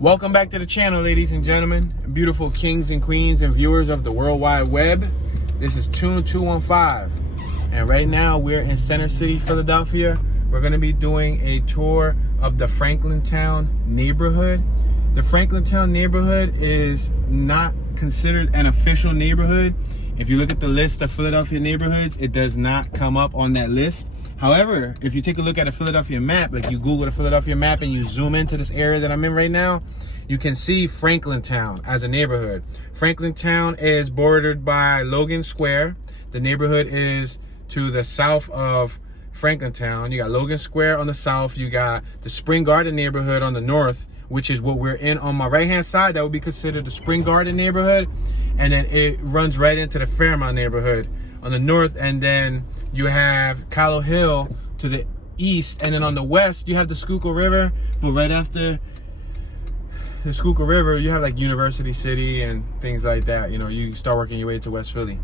Welcome back to the channel, ladies and gentlemen, beautiful kings and queens and viewers of the World Wide Web. This is Tune 215, and right now we're in Center City, Philadelphia. We're going to be doing a tour of the Franklintown neighborhood. The Franklintown neighborhood is not considered an official neighborhood. If you look at the list of Philadelphia neighborhoods, it does not come up on that list. However, if you take a look at a Philadelphia map, like you Google the Philadelphia map and you zoom into this area that I'm in right now, you can see Franklintown as a neighborhood. Franklintown is bordered by Logan Square. The neighborhood is to the south of Franklintown. You got Logan Square on the south. You got the Spring Garden neighborhood on the north, which is what we're in on my right-hand side. That would be considered the Spring Garden neighborhood. And then it runs right into the Fairmount neighborhood on the north, and then you have Callowhill to the east, and then on the west you have the Schuylkill River. But right after the Schuylkill River, you have like University City and things like that. You know, you start working your way to West Philly.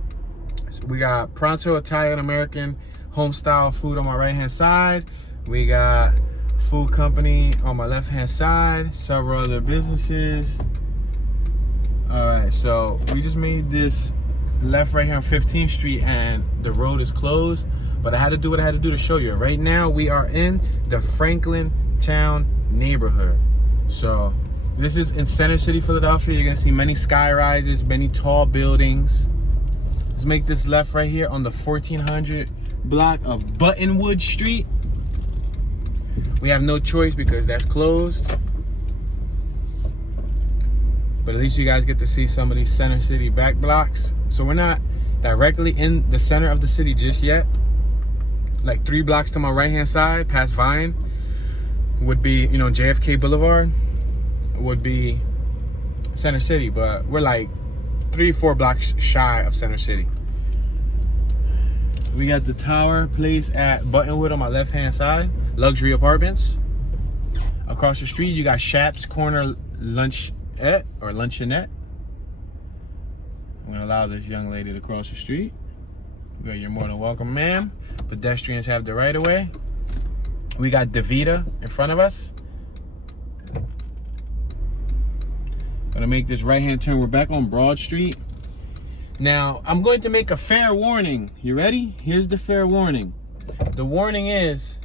So we got Pronto Italian American home style food on my right hand side. We got Food Company on my left hand side, several other businesses. All right, so we just made this left right here on 15th Street and the road is closed, but I had to do what I had to do to show you. Right now we are in the Franklintown neighborhood. So this is in Center City, Philadelphia. You're gonna see many sky rises, many tall buildings. Let's make this left right here on the 1400 block of Buttonwood Street. We have no choice because that's closed, but at least you guys get to see some of these Center City back blocks. So we're not directly in the center of the city just yet. Like 3 blocks to my right hand side, past Vine, would be, you know, JFK Boulevard would be Center City, but we're like 3-4 blocks shy of Center City. We got the Tower Place at Buttonwood on my left hand side, luxury apartments. Across the street you got Shap's Corner Lunchette or Luncheonette. I'm gonna allow this young lady to cross the street. Well, you're more than welcome, ma'am. Pedestrians have the right of way. We got DeVita in front of us. Gonna make this right hand turn. We're back on Broad Street. Now I'm going to make a fair warning. You ready? Here's the fair warning. The warning is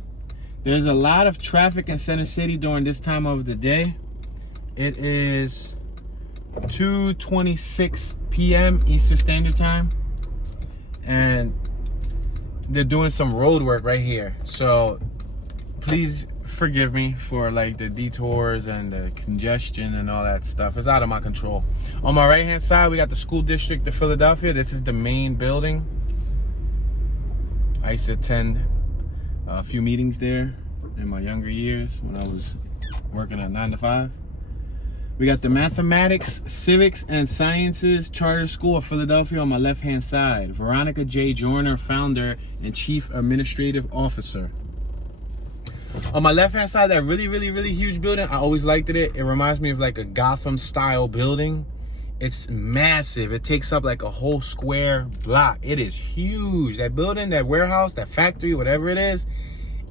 there's a lot of traffic in Center City during this time of the day. It is 2:26 p.m. Eastern Standard Time, and they're doing some road work right here. So please forgive me for like the detours and the congestion and all that stuff. It's out of my control. On my right hand side we got the School District of Philadelphia. This is the main building. I used to attend a few meetings there in my younger years when I was working at 9 to 5. We got the Mathematics, Civics, and Sciences Charter School of Philadelphia on my left-hand side. Veronica J. Joyner, founder and chief administrative officer. On my left-hand side, that really huge building, I always liked it. It reminds me of like a Gotham-style building. It's massive. It takes up like a whole square block. It is huge. That building, that warehouse, that factory, whatever it is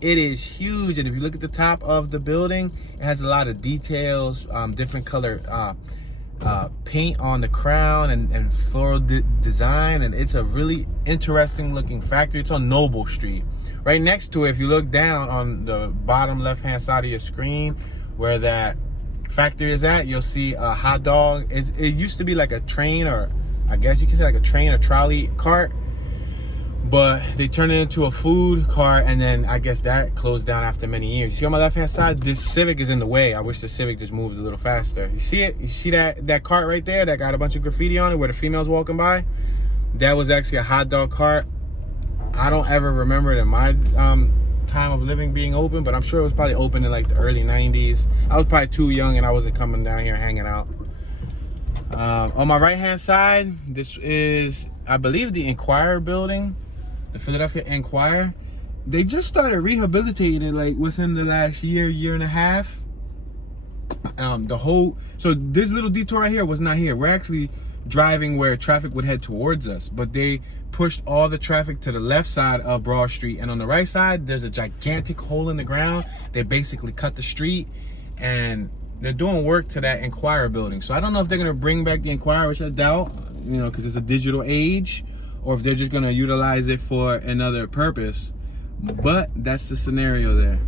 huge. And if you look at the top of the building, it has a lot of details, different color paint on the crown and floral design, and it's a really interesting looking factory. It's on Noble Street. Right next to it, if you look down on the bottom left hand side of your screen where that factory is at, you'll see a hot dog. It used to be like a train, or I guess you could say like a train or trolley cart, but they turned it into a food cart, and then I guess that closed down after many years. You see on my left hand side, this Civic is in the way. I wish the Civic just moved a little faster. You see it? You see that cart right there that got a bunch of graffiti on it where the females walking by? That was actually a hot dog cart. I don't ever remember it in my time of living being open, but I'm sure it was probably open in like the early 90s. I was probably too young and I wasn't coming down here hanging out. On my right hand side, this is, I believe, the Enquirer building. The Philadelphia Enquirer. They just started rehabilitating it like within the last year and a half. So this little detour right here was not here. We're actually driving where traffic would head towards us, but they pushed all the traffic to the left side of Broad Street, and on the right side there's a gigantic hole in the ground. They basically cut the street and they're doing work to that Enquirer building. So I don't know if they're gonna bring back the Enquirer, which I doubt, you know, because it's a digital age, or if they're just gonna utilize it for another purpose. But that's the scenario there.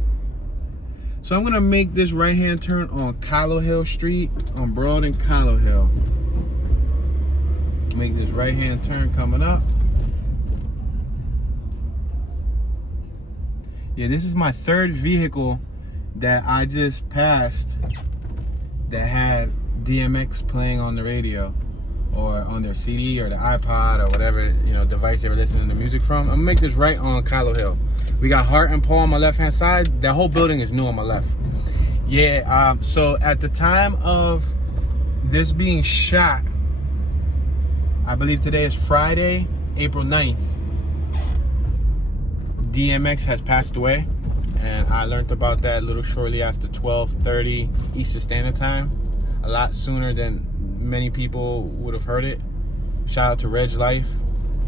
So I'm gonna make this right-hand turn on Callowhill Street, on Broad and Callowhill. Make this right-hand turn coming up. Yeah, this is my third vehicle that I just passed that had DMX playing on the radio or on their CD or the iPod or whatever, you know, device they were listening to music from. I'm gonna make this right on Callowhill. We got Hart and Paul on my left-hand side. That whole building is new on my left. Yeah, so at the time of this being shot, I believe today is Friday, April 9th. DMX has passed away, and I learned about that a little shortly after 12:30 Eastern Standard Time, a lot sooner than many people would have heard it. Shout out to Reg Life.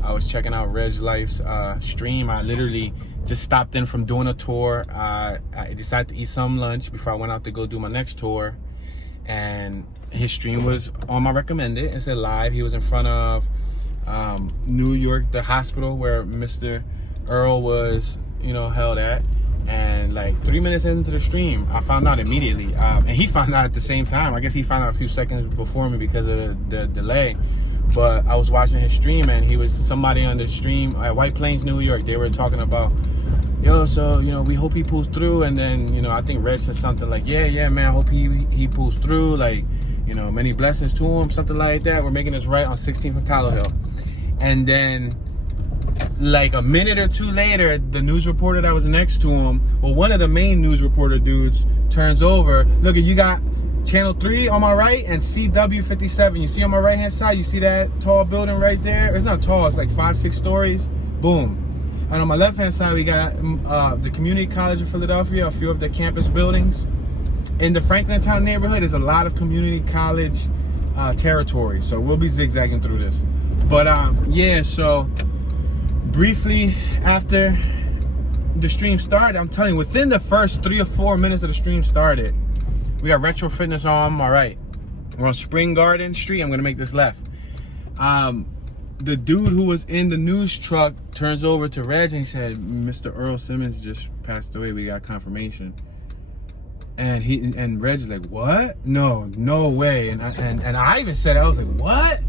I was checking out Reg Life's stream. I literally just stopped in from doing a tour. I decided to eat some lunch before I went out to go do my next tour, and his stream was on my recommended. It said live. He was in front of New York, the hospital where Mr. Earl was, you know, held at. And like 3 minutes into the stream, I found out immediately, and he found out at the same time. I guess he found out a few seconds before me because of the delay. But I was watching his stream, and he was somebody on the stream at White Plains, New York. They were talking about, yo, so, you know, we hope he pulls through. And then, you know, I think Reg said something like, yeah, man, I hope he pulls through. Like, you know, many blessings to him, something like that. We're making this right on 16th and Callowhill. And then, like a minute or two later, the news reporter that was next to him, well, one of the main news reporter dudes turns over. Look, you got Channel 3 on my right and CW57. You see on my right hand side, you see that tall building right there? It's not tall, it's like 5-6 stories. Boom. And on my left hand side, we got the Community College of Philadelphia, a few of the campus buildings. In the Franklintown neighborhood, there's a lot of community college territory, so we'll be zigzagging through this. But yeah, so briefly after the stream started, I'm telling you, within the first 3 or 4 minutes of the stream started, we got Retro Fitness on my right. We're on Spring Garden Street. I'm gonna make this left. The dude who was in the news truck turns over to Reg and he said, Mr. Earl Simmons just passed away. We got confirmation. And Reg's like, what? No way. And I even said it. I was like, what?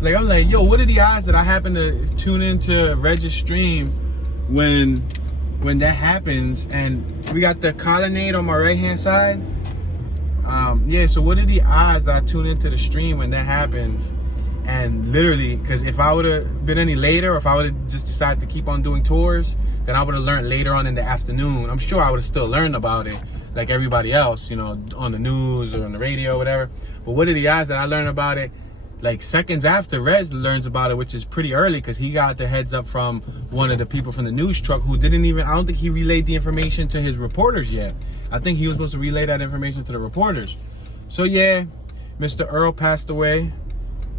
Like, I'm like, yo, what are the odds that I happen to tune into Reg's stream when that happens? And we got the colonnade on my right hand side. Yeah, so what are the odds that I tune into the stream when that happens? And literally, because if I would have been any later, or if I would have just decided to keep on doing tours, then I would have learned later on in the afternoon. I'm sure I would have still learned about it like everybody else, you know, on the news or on the radio or whatever. But what are the odds that I learned about it like seconds after Rez learns about it, which is pretty early because he got the heads up from one of the people from the news truck who didn't even, I don't think he relayed the information to his reporters yet. I think he was supposed to relay that information to the reporters. So yeah, Mr. Earl passed away.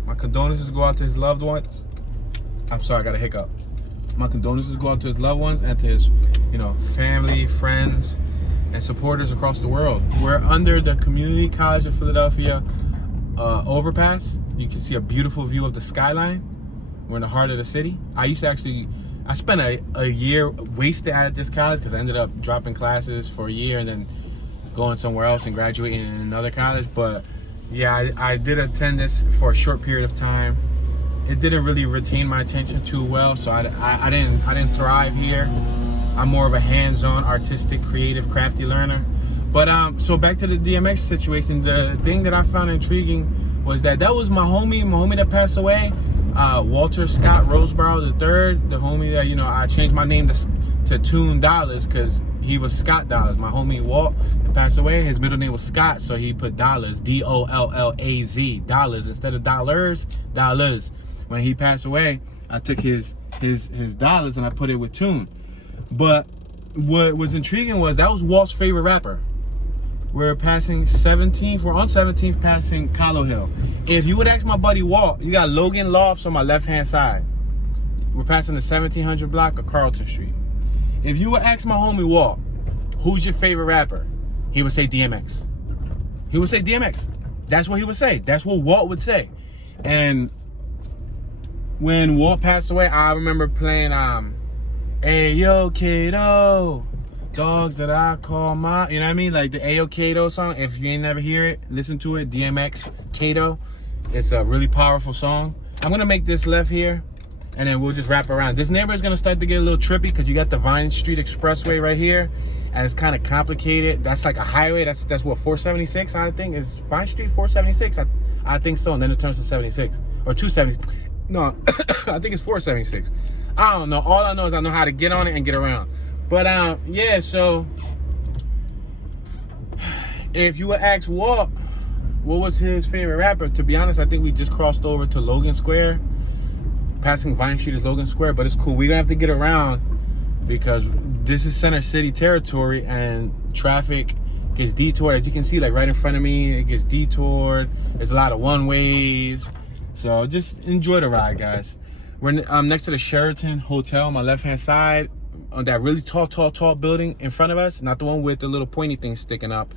My condolences go out to his loved ones. I'm sorry, I got a hiccup. My condolences go out to his loved ones and to his, you know, family, friends, and supporters across the world. We're under the Community College of Philadelphia overpass. You can see a beautiful view of the skyline. We're in the heart of the city. I spent a year wasted at this college because I ended up dropping classes for a year and then going somewhere else and graduating in another college. But yeah, I did attend this for a short period of time. It didn't really retain my attention too well, so I didn't thrive here. I'm more of a hands-on, artistic, creative, crafty learner. But so back to the DMX situation. The thing that I found intriguing was that was my homie that passed away, Walter Scott Roseborough III, the homie that, you know, I changed my name to Toon Dollars because he was Scott Dollars. My homie Walt passed away. His middle name was Scott, so he put Dollars, D-O-L-L-A-Z, Dollars instead of dollars, Dollars. When he passed away, I took his dollars and I put it with Toon. But what was intriguing was that was Walt's favorite rapper. We're passing 17th. We're on 17th passing Callowhill. If you would ask my buddy Walt, you got Logan Lofts on my left-hand side. We're passing the 1700 block of Carlton Street. If you would ask my homie Walt, who's your favorite rapper? He would say DMX. He would say DMX. That's what he would say. That's what Walt would say. And when Walt passed away, I remember playing Ayo Kato, dogs that I call my, you know what I mean? Like the Ayo Kato song. If you ain't never hear it, listen to it. DMX Kato. It's a really powerful song. I'm gonna make this left here, and then we'll just wrap around. This neighborhood is gonna start to get a little trippy because you got the Vine Street Expressway right here, and it's kind of complicated. That's like a highway. That's what, 476, I think, is Vine Street 476. I think so, and then it turns to 76 or 270. No, I think it's 476. I don't know. All I know is I know how to get on it and get around. But yeah. So if you would ask Walt, what was his favorite rapper? To be honest, I think we just crossed over to Logan Square. Passing Vine Street is Logan Square, but it's cool. We're gonna have to get around because this is Center City territory and traffic gets detoured. As you can see, like right in front of me, it gets detoured. There's a lot of one-ways. So just enjoy the ride, guys. We're next to the Sheraton Hotel on my left-hand side, on that really tall building in front of us. Not the one with the little pointy thing sticking up.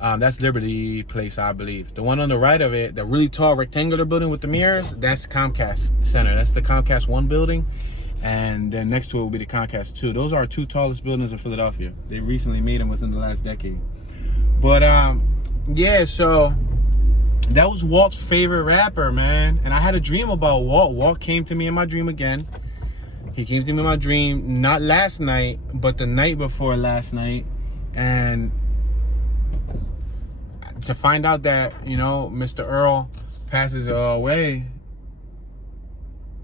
That's Liberty Place, I believe. The one on the right of it, the really tall rectangular building with the mirrors, that's Comcast Center. That's the Comcast 1 building. And then next to it will be the Comcast 2. Those are our two tallest buildings in Philadelphia. They recently made them within the last decade. But yeah, so that was Walt's favorite rapper, man. And I had a dream about Walt. Walt came to me in my dream again. He came to me in my dream, not last night, but the night before last night. And to find out that, you know, Mr. Earl passes away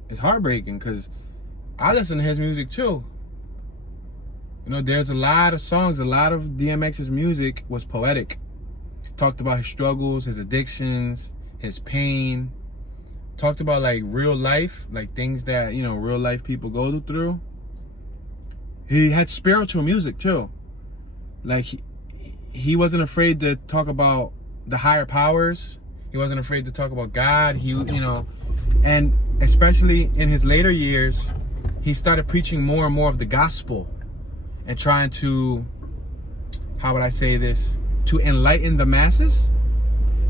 is heartbreaking, because I listen to his music too. You know, there's a lot of songs, a lot of DMX's music was poetic. Talked about his struggles, his addictions, his pain. Talked about like real life, like things that, you know, real life people go through. He had spiritual music too. Like he wasn't afraid to talk about the higher powers. He wasn't afraid to talk about God. He, you know, and especially in his later years, he started preaching more and more of the gospel and trying to, how would I say this, to enlighten the masses.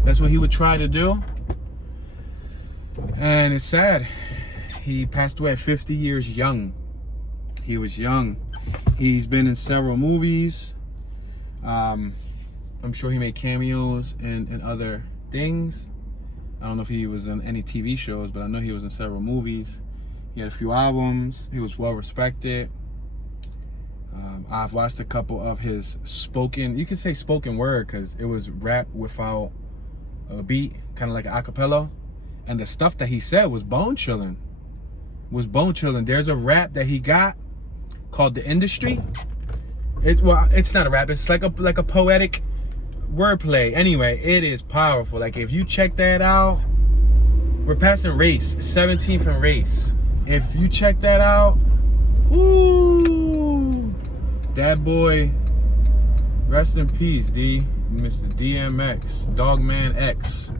That's what he would try to do. And it's sad. He passed away at 50 years young. He was young. He's been in several movies. I'm sure he made cameos in other things. I don't know if he was in any TV shows, but I know he was in several movies. He had a few albums. He was well respected. I've watched a couple of his spoken, you can say spoken word, because it was rap without a beat, kind of like an acapella. And the stuff that he said was bone chilling. There's a rap that he got called The Industry. Well, it's not a rap. It's like a poetic wordplay. Anyway, it is powerful. Like if you check that out, we're passing Race, 17th and Race. If you check that out, ooh, that boy, rest in peace, Mr. DMX, Dogman X.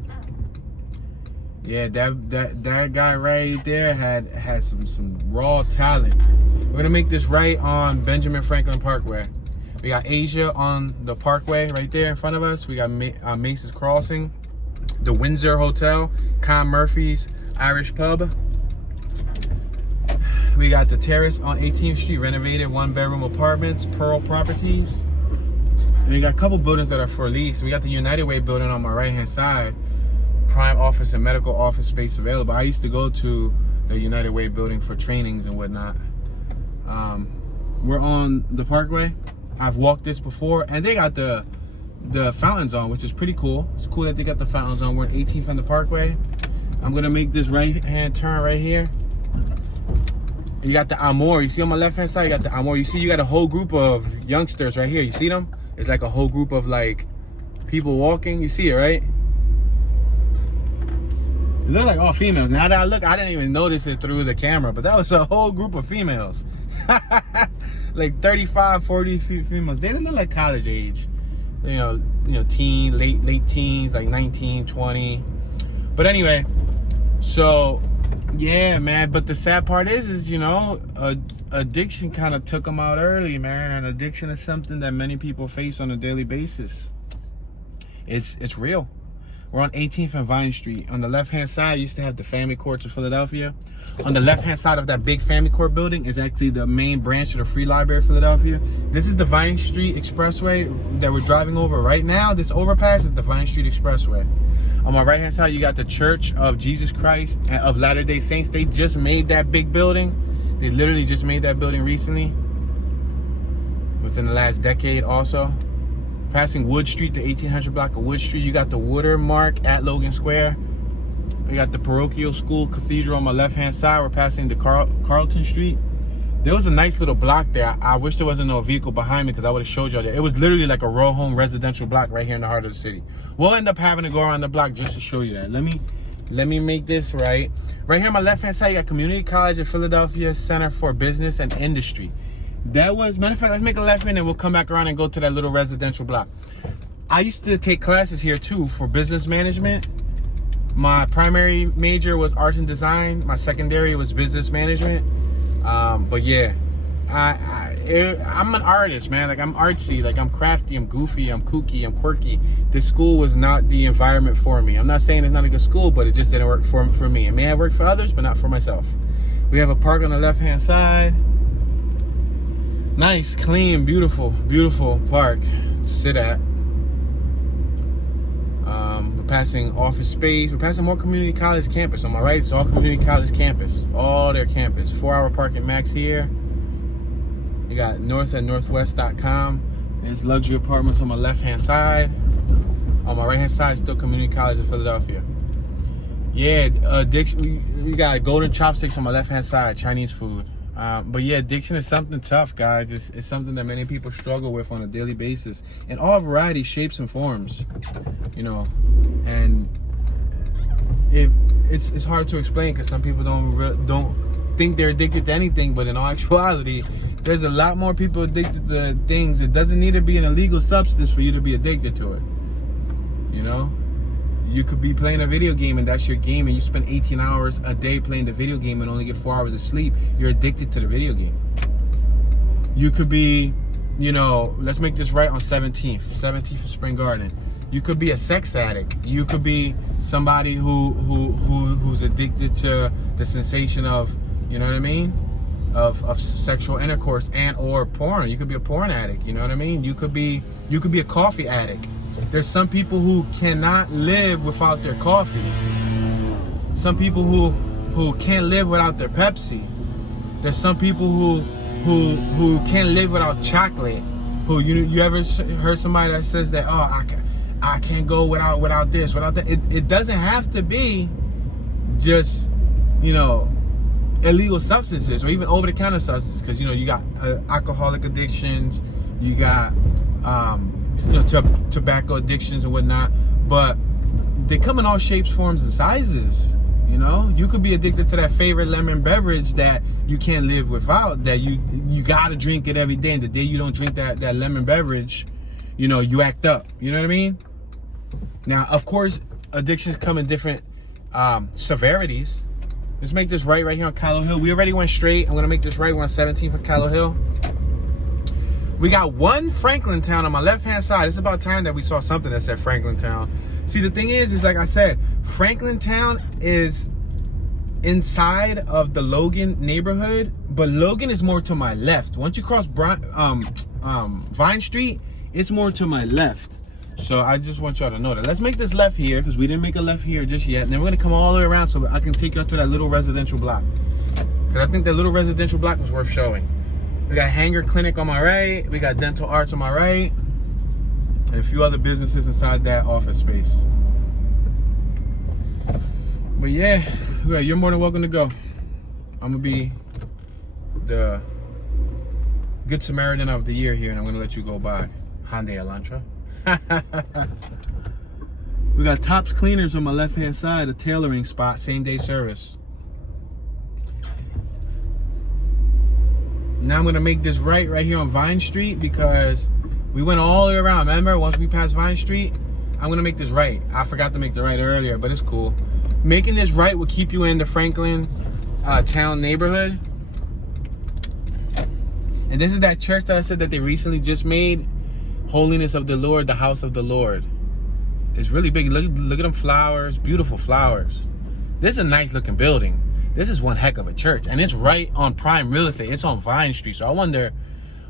Yeah, that guy right there had some raw talent. We're gonna make this right on Benjamin Franklin Parkway. We got Asia on the Parkway right there in front of us. We got Mace's Crossing, the Windsor Hotel, Con Murphy's Irish Pub. We got the Terrace on 18th Street, renovated 1-bedroom apartments, Pearl Properties. And we got a couple buildings that are for lease. We got the United Way building on my right-hand side. Prime office and medical office space available. I used to go to the United Way building for trainings and whatnot. We're on the Parkway. I've walked this before, and they got the fountains on, which is pretty cool. It's cool that they got the fountains on. We're on 18th on the Parkway. I'm gonna make this right-hand turn right here. And you got the Amor. You see on my left-hand side, you got the Amor. You see, you got a whole group of youngsters right here. You see them? It's like a whole group of like people walking. You see it, right? It looked like all females. Now that I look, I didn't even notice it through the camera, but that was a whole group of females. Like 35, 40 females. They didn't look like college age. You know, teen, late teens, like 19, 20. But anyway, so yeah, man. But the sad part is you know, addiction kind of took them out early, man. And addiction is something that many people face on a daily basis. It's real. We're on 18th and Vine Street. On the left-hand side, you used to have the Family Courts of Philadelphia. On the left-hand side of that big Family Court building is actually the main branch of the Free Library of Philadelphia. This is the Vine Street Expressway that we're driving over right now. This overpass is the Vine Street Expressway. On my right-hand side, you got the Church of Jesus Christ of Latter-day Saints. They just made that big building. They literally just made that building recently. Within the last decade also. Passing Wood Street, the 1800 block of Wood Street, you got the watermark at Logan Square. We got the parochial school cathedral on my left-hand side. We're passing the Carlton Street. There was a nice little block there. I wish there wasn't no vehicle behind me because I would have showed y'all there. It was literally like a row home residential block right here in the heart of the city. We'll end up having to go around the block just to show you that. Let me make this right. Right here on my left-hand side, you got Community College of Philadelphia Center for Business and Industry. That was, matter of fact, let's make a left and then we'll come back around and go to that little residential block. I used to take classes here too for business management. My primary major was arts and design. My secondary was business management. But yeah, I'm an artist, man. Like, I'm artsy, like I'm crafty, I'm goofy, I'm kooky, I'm quirky. This school was not the environment for me. I'm not saying it's not a good school, but it just didn't work for me. It may have worked for others, but not for myself. We have a park on the left-hand side. Nice, clean, beautiful, beautiful park to sit at. We're passing office space. We're passing more community college campus. On my right, it's all community college campus. All their campus. 4-hour parking max here. You got north at northwest.com. There's luxury apartments on my left-hand side. On my right-hand side, still community college of Philadelphia. Yeah, Dixon, we got golden chopsticks on my left-hand side, Chinese food. But yeah, addiction is something tough, guys. It's something that many people struggle with on a daily basis in all variety, shapes, and forms. You know, and it's hard to explain because some people don't think they're addicted to anything. But in all actuality, there's a lot more people addicted to things. It doesn't need to be an illegal substance for you to be addicted to it. You know? You could be playing a video game and that's your game and you spend 18 hours a day playing the video game and only get 4 hours of sleep. You're addicted to the video game. You could be, you know, let's make this right on 17th of Spring Garden. You could be a sex addict. You could be somebody who's addicted to the sensation of, you know what I mean? Of sexual intercourse and or porn. You could be a porn addict, you know what I mean? You could be a coffee addict. There's some people who cannot live without their coffee. Some people who can't live without their Pepsi. There's some people who can't live without chocolate. Who you ever heard somebody that says that, oh, I can't go without this, without that. It doesn't have to be just, you know, illegal substances or even over-the-counter substances, because you know you got alcoholic addictions, you got you know, tobacco addictions and whatnot, but they come in all shapes, forms, and sizes. You know, you could be addicted to that favorite lemon beverage that you can't live without, that you gotta drink it every day, and the day you don't drink that lemon beverage, you know, you act up. You know what I mean? Now, of course, addictions come in different severities. Let's make this right here on Callowhill. We already went straight. I'm gonna make this right. We're on 17th of Callowhill. We got one Franklintown on my left-hand side. It's about time that we saw something that said Franklintown. See, the thing is like I said, Franklintown is inside of the Logan neighborhood, but Logan is more to my left. Once you cross Vine Street, it's more to my left. So I just want y'all to know that. Let's make this left here, because we didn't make a left here just yet. And then we're going to come all the way around so I can take y'all to that little residential block. Because I think that little residential block was worth showing. We got Hanger Clinic on my right. We got Dental Arts on my right. And a few other businesses inside that office space. But yeah, you're more than welcome to go. I'm going to be the Good Samaritan of the year here, and I'm going to let you go by. Hyundai Elantra. We got Tops Cleaners on my left-hand side, a tailoring spot, same-day service. Now I'm gonna make this right here on Vine Street, because we went all the way around. Remember, once we passed Vine Street, I'm gonna make this right. I forgot to make the right earlier, but it's cool. Making this right will keep you in the Franklin town neighborhood. And this is that church that I said that they recently just made. Holiness of the Lord, the house of the Lord. It's really big. Look at them flowers, beautiful flowers. This is a nice looking building. This is one heck of a church, and it's right on prime real estate. It's on Vine Street. So I wonder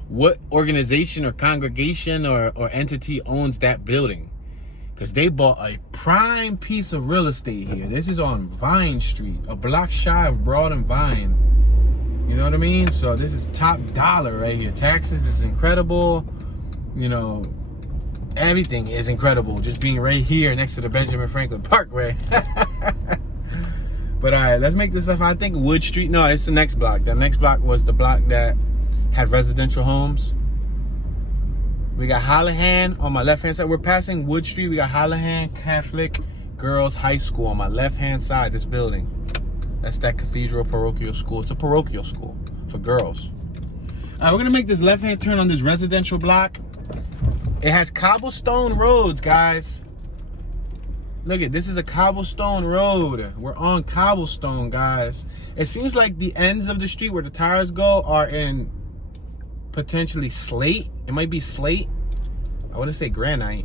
what organization or congregation or entity owns that building, because they bought a prime piece of real estate here. This is on Vine Street, a block shy of Broad and Vine. You know what I mean? So this is top dollar right here. Taxes is incredible. You know, everything is incredible. Just being right here next to the Benjamin Franklin Parkway. But all right, let's make this stuff. I think Wood Street. No, it's the next block. The next block was the block that had residential homes. We got Hollihan on my left-hand side. We're passing Wood Street. We got Hollihan Catholic Girls High School on my left-hand side, this building. That's that Cathedral Parochial School. It's a parochial school for girls. All right, we're going to make this left-hand turn on this residential block. It has cobblestone roads, guys. Look at this. Is a cobblestone road. We're on cobblestone, guys. It seems like the ends of the street where the tires go are in potentially slate. It might be slate. I wouldn't say granite,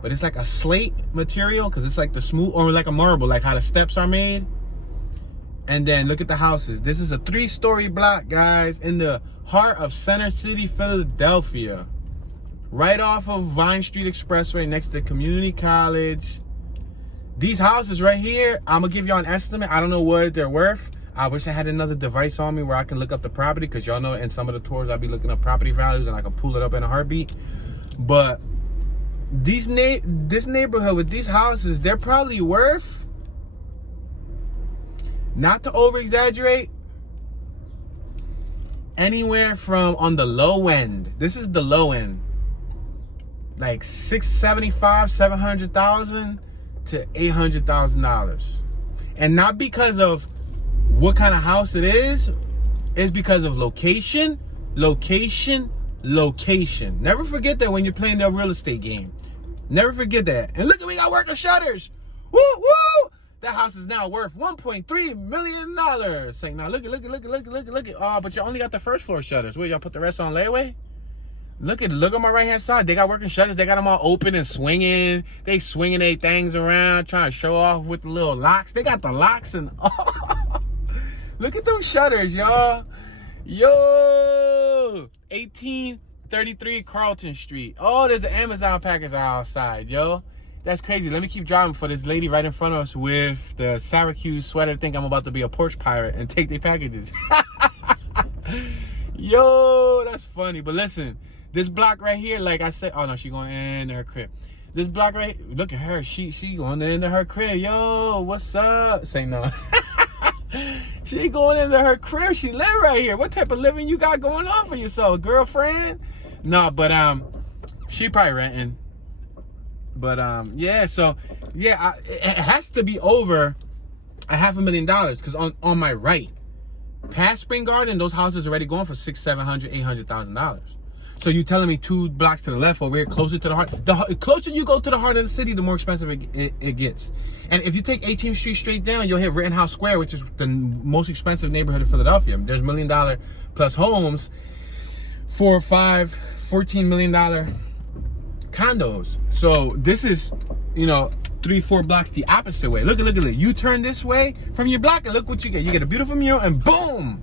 but it's like a slate material, because it's like the smooth, or like a marble, like how the steps are made. And then look at the houses. This is a 3-story block, guys, in the heart of Center City, Philadelphia. Right off of Vine Street Expressway, next to community college. These houses right here, I'm gonna give y'all an estimate. I don't know what they're worth. I wish I had another device on me where I can look up the property, because y'all know in some of the tours I'll be looking up property values and I can pull it up in a heartbeat. But this neighborhood with these houses, they're probably worth, not to over exaggerate, anywhere from, on the low end, this is the low end, like $675,000, $700,000 to $800,000. And not because of what kind of house it is, it's because of location, location, location. Never forget that when you're playing the real estate game. Never forget that. And look, we got working shutters. Woo, woo! That house is now worth $1.3 million. Say, now look at. Oh, but you only got the first floor shutters. Wait, y'all put the rest on layaway? Look on my right hand side. They got working shutters. They got them all open and swinging. They swinging their things around, trying to show off with the little locks. They got the locks and oh, look at those shutters, y'all. Yo, 1833 Carlton Street. Oh, there's an Amazon package outside, yo. That's crazy. Let me keep driving for this lady right in front of us with the Syracuse sweater. Think I'm about to be a porch pirate and take their packages. Yo, that's funny. But listen, this block right here, like I said, oh no, she going into her crib. This block right here, look at her. She going into her crib. Yo, what's up? Say no. She going into her crib. She live right here. What type of living you got going on for yourself, girlfriend? No, but she probably renting. But yeah, so yeah, it has to be over $500,000, because on my right, past Spring Garden, those houses are already going for $600,000, $700,000, $800,000. So you telling me 2 blocks to the left over here, closer to the heart. The closer you go to the heart of the city, the more expensive it gets. And if you take 18th Street straight down, you'll hit Rittenhouse Square, which is the most expensive neighborhood in Philadelphia. There's $1 million plus homes, 4 or 5, $14 million condos. So this is, you know, 3, 4 blocks the opposite way. Look at it. You turn this way from your block and look what you get. You get a beautiful mural and boom!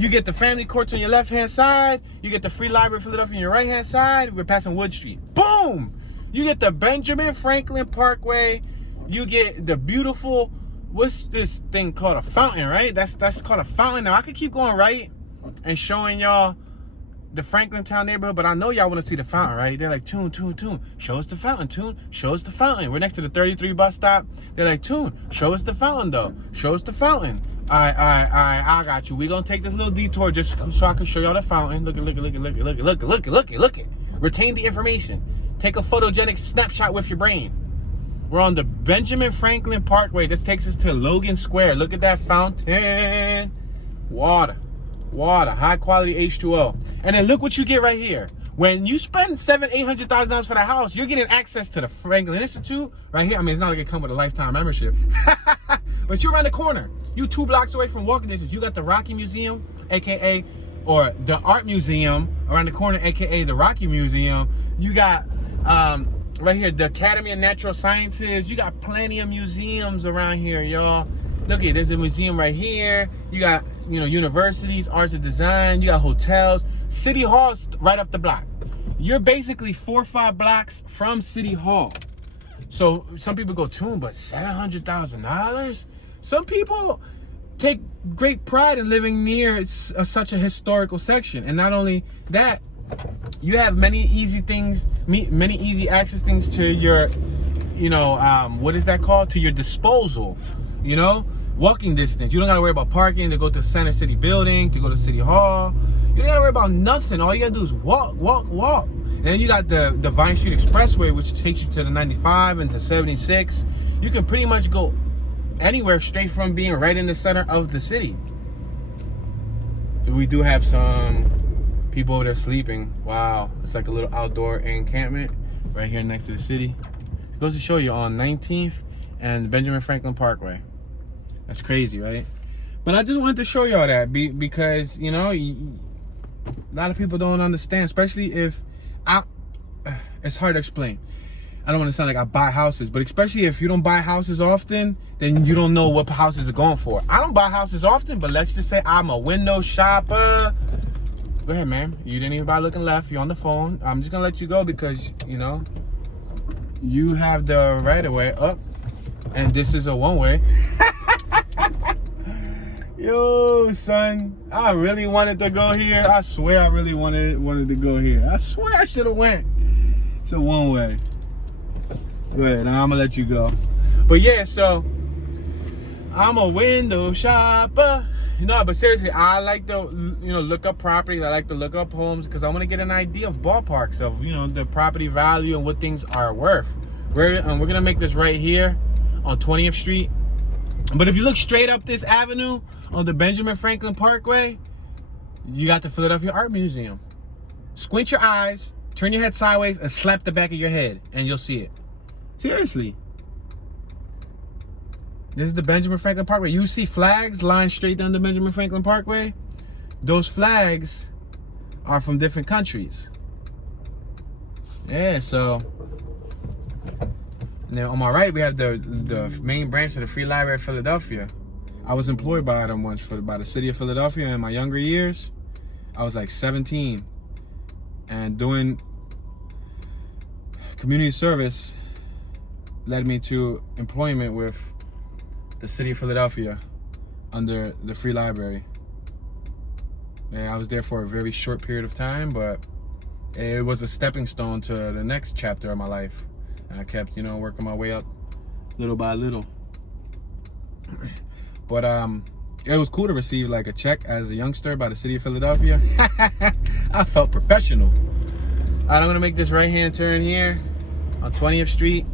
You get the family courts on your left-hand side. You get the Free Library of Philadelphia on your right-hand side. We're passing Wood Street. Boom! You get the Benjamin Franklin Parkway. You get the beautiful, what's this thing called? A fountain, right? That's called a fountain. Now, I could keep going right and showing y'all the Franklintown neighborhood, but I know y'all want to see the fountain, right? They're like, Tune. Show us the fountain, Tune. Show us the fountain. We're next to the 33 bus stop. They're like, Tune, show us the fountain, though. Show us the fountain. All right, I got you. We're going to take this little detour just so I can show y'all the fountain. Look it. Retain the information. Take a photogenic snapshot with your brain. We're on the Benjamin Franklin Parkway. This takes us to Logan Square. Look at that fountain. Water, high quality H2O. And then look what you get right here. When you spend $700,000-$800,000 for the house, you're getting access to the Franklin Institute right here. I mean, it's not like it comes with a lifetime membership, but you're around the corner. You 2 blocks away from walking distance. You got the Rocky Museum, aka, or the Art Museum around the corner, aka the Rocky Museum. You got right here, the Academy of Natural Sciences. You got plenty of museums around here, y'all. Look at, there's a museum right here. You got, you know, universities, arts and design. You got hotels. City Hall's right up the block. You're basically 4 or 5 blocks from City Hall. So some people go, Tune, but $700,000? Some people take great pride in living near such a historical section. And not only that, you have many easy access things to your, you know, what is that called? To your disposal, you know, walking distance. You don't gotta worry about parking to go to Center City Building, to go to City Hall. You don't gotta worry about nothing. All you gotta do is walk. And then you got the Vine Street Expressway, which takes you to the 95 and to 76. You can pretty much go anywhere straight from being right in the center of the city. We do have some people over there sleeping. Wow, it's like a little outdoor encampment right here next to the city. It goes to show you on 19th and Benjamin Franklin Parkway. That's crazy, right? But I just wanted to show y'all that because, you know, a lot of people don't understand, especially if it's hard to explain. I don't want to sound like I buy houses, but especially if you don't buy houses often, then you don't know what houses are going for. I don't buy houses often, but let's just say I'm a window shopper. Go ahead, man. You didn't even buy looking left. You're on the phone. I'm just going to let you go because, you know, you have the right of way up. And this is a one-way. Yo, son. I really wanted to go here. I swear I really wanted to go here. I swear I should have went. It's a one-way. Go ahead. Now I'm going to let you go. But yeah, so I'm a window shopper. No, but seriously, I like to, you know, look up properties. I like to look up homes because I want to get an idea of ballparks of, you know, the property value and what things are worth. We're going to make this right here on 20th Street. But if you look straight up this avenue on the Benjamin Franklin Parkway, you got the Philadelphia Art Museum. Squint your eyes, turn your head sideways, and slap the back of your head, and you'll see it. Seriously. This is the Benjamin Franklin Parkway. You see flags lying straight down the Benjamin Franklin Parkway? Those flags are from different countries. Yeah, so. Now on my right, we have the main branch of the Free Library of Philadelphia. I was employed by them once by the city of Philadelphia in my younger years. I was like 17. And doing community service led me to employment with the city of Philadelphia under the Free Library. And I was there for a very short period of time, but it was a stepping stone to the next chapter of my life. And I kept, you know, working my way up little by little. But it was cool to receive like a check as a youngster by the city of Philadelphia. I felt professional. All right, I'm gonna make this right-hand turn here on 20th Street.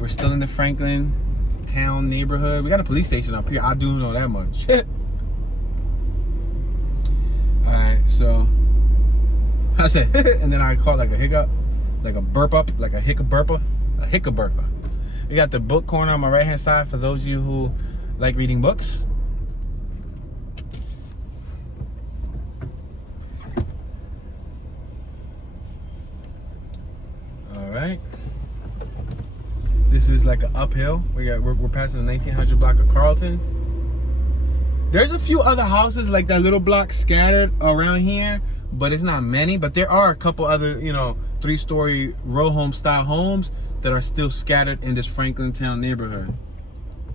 We're still in the Franklintown neighborhood. We got a police station up here. I do know that much. All right, so I said, and then I caught like a hiccup, like a burp up, like a hiccup-burper, a hiccup-burper. We got the book corner on my right-hand side for those of you who like reading books. All right. This is like an uphill. We're passing the 1900 block of Carlton. There's a few other houses like that little block scattered around here, but it's not many. But there are a couple other, you know, 3-story row home style homes that are still scattered in this Franklintown neighborhood.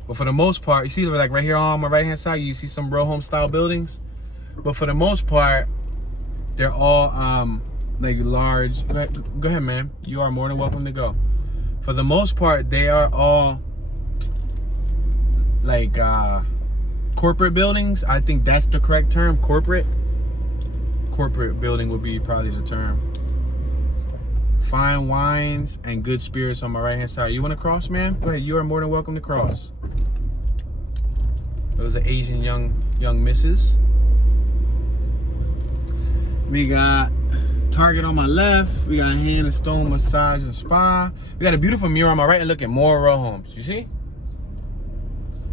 But for the most part, you see like right here on my right hand side, you see some row home style buildings. But for the most part, they're all like large. Go ahead, man. You are more than welcome to go. For the most part, they are all like corporate buildings. I think that's the correct term. Corporate building would be probably the term. Fine wines and good spirits on my right hand side. You want to cross, man? Go ahead. You are more than welcome to cross. Those are Asian young misses. We got Target on my left. We got Hand and Stone Massage and Spa. We got a beautiful mirror on my right, and look at more row homes. You see?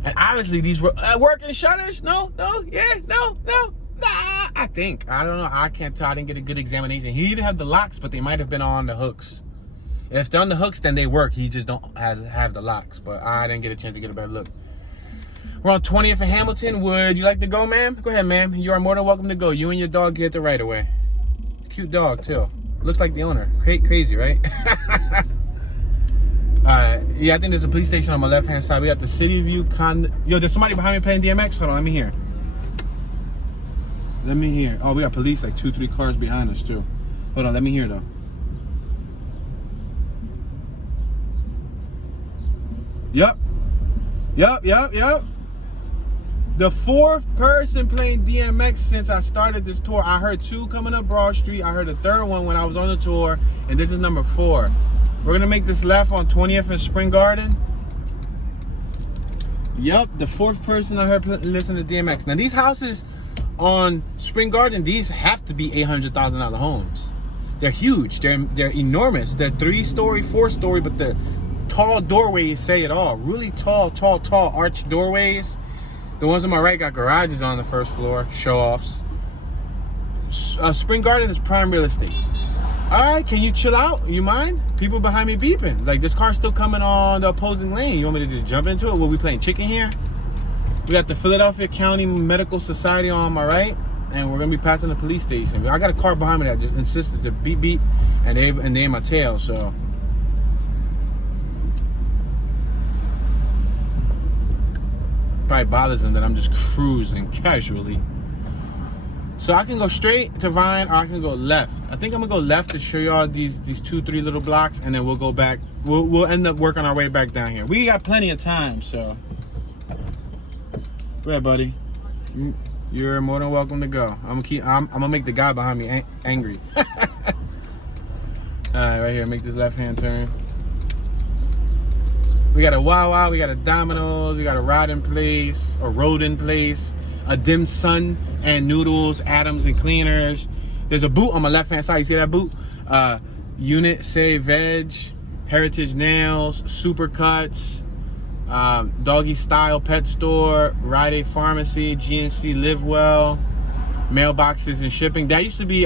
And obviously these working shutters. No, yeah, no. I think. I don't know. I can't tell. I didn't get a good examination. He didn't have the locks, but they might have been on the hooks. If they're on the hooks, then they work. He just don't have the locks. But I didn't get a chance to get a better look. We're on 20th and Hamilton. Would you like to go, ma'am? Go ahead, ma'am. You are more than welcome to go. You and your dog get the right of way. Cute dog, too. Looks like the owner. Crazy, right? Alright. Yeah, I think there's a police station on my left-hand side. We got the City View Yo, there's somebody behind me playing DMX? Hold on, let me hear. Let me hear. Oh, we got police, like 2-3 cars behind us, too. Hold on, let me hear, though. Yep. The fourth person playing DMX since I started this tour. I heard 2 coming up Broad Street. I heard a third one when I was on the tour. And this is number 4. We're going to make this left on 20th and Spring Garden. Yep, the fourth person I heard listen to DMX. Now, these houses on Spring Garden, these have to be $800,000 homes. They're huge. They're enormous. They're 3-story, 4-story, but the tall doorways say it all. Really tall arched doorways. The ones on my right got garages on the first floor, show-offs. Spring Garden is prime real estate. All right, can you chill out? You mind? People behind me beeping. Like, this car's still coming on the opposing lane. You want me to just jump into it? Will we playing chicken here? We got the Philadelphia County Medical Society on my right, and we're gonna be passing the police station. I got a car behind me that just insisted to beep beep, and they in my tail, so. Probably bothers them that I'm just cruising casually. So I can go straight to Vine, or I can go left. I think I'm gonna go left to show y'all these 2-3 little blocks, and then we'll go back. We'll end up working our way back down here. We got plenty of time, so. Go ahead, buddy. You're more than welcome to go. I'm gonna make the guy behind me angry. All right, right here, make this left-hand turn. We got a Wawa, we got a Domino's, we got a Rod in Place, a Road in Place, a Dim Sun and Noodles, Adams and Cleaners. There's a boot on my left-hand side. You see that boot? Unit Say Veg, Heritage Nails, Supercuts, Doggy Style Pet Store, Rite Aid Pharmacy, GNC Live Well, mailboxes and shipping. That used to be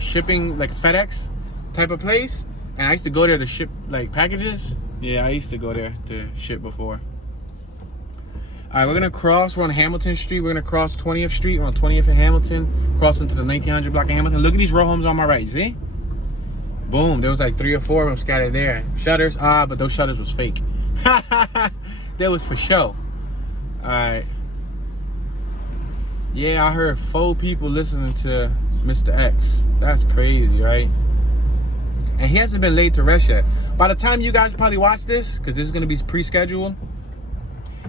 shipping, like FedEx type of place, and I used to go there to ship like packages. Yeah, I used to go there to ship before. All right, we're gonna cross. We're on Hamilton Street. We're gonna cross 20th Street. We're on 20th and Hamilton, cross into the 1900 block of Hamilton. Look at these row homes on my right. See? Boom. There was like 3 or 4 of them scattered there. Shutters, but those shutters was fake. That was for show. All right. Yeah, I heard 4 people listening to Mr. X. That's crazy, right? And he hasn't been laid to rest yet. By the time you guys probably watch this, because this is going to be pre-scheduled,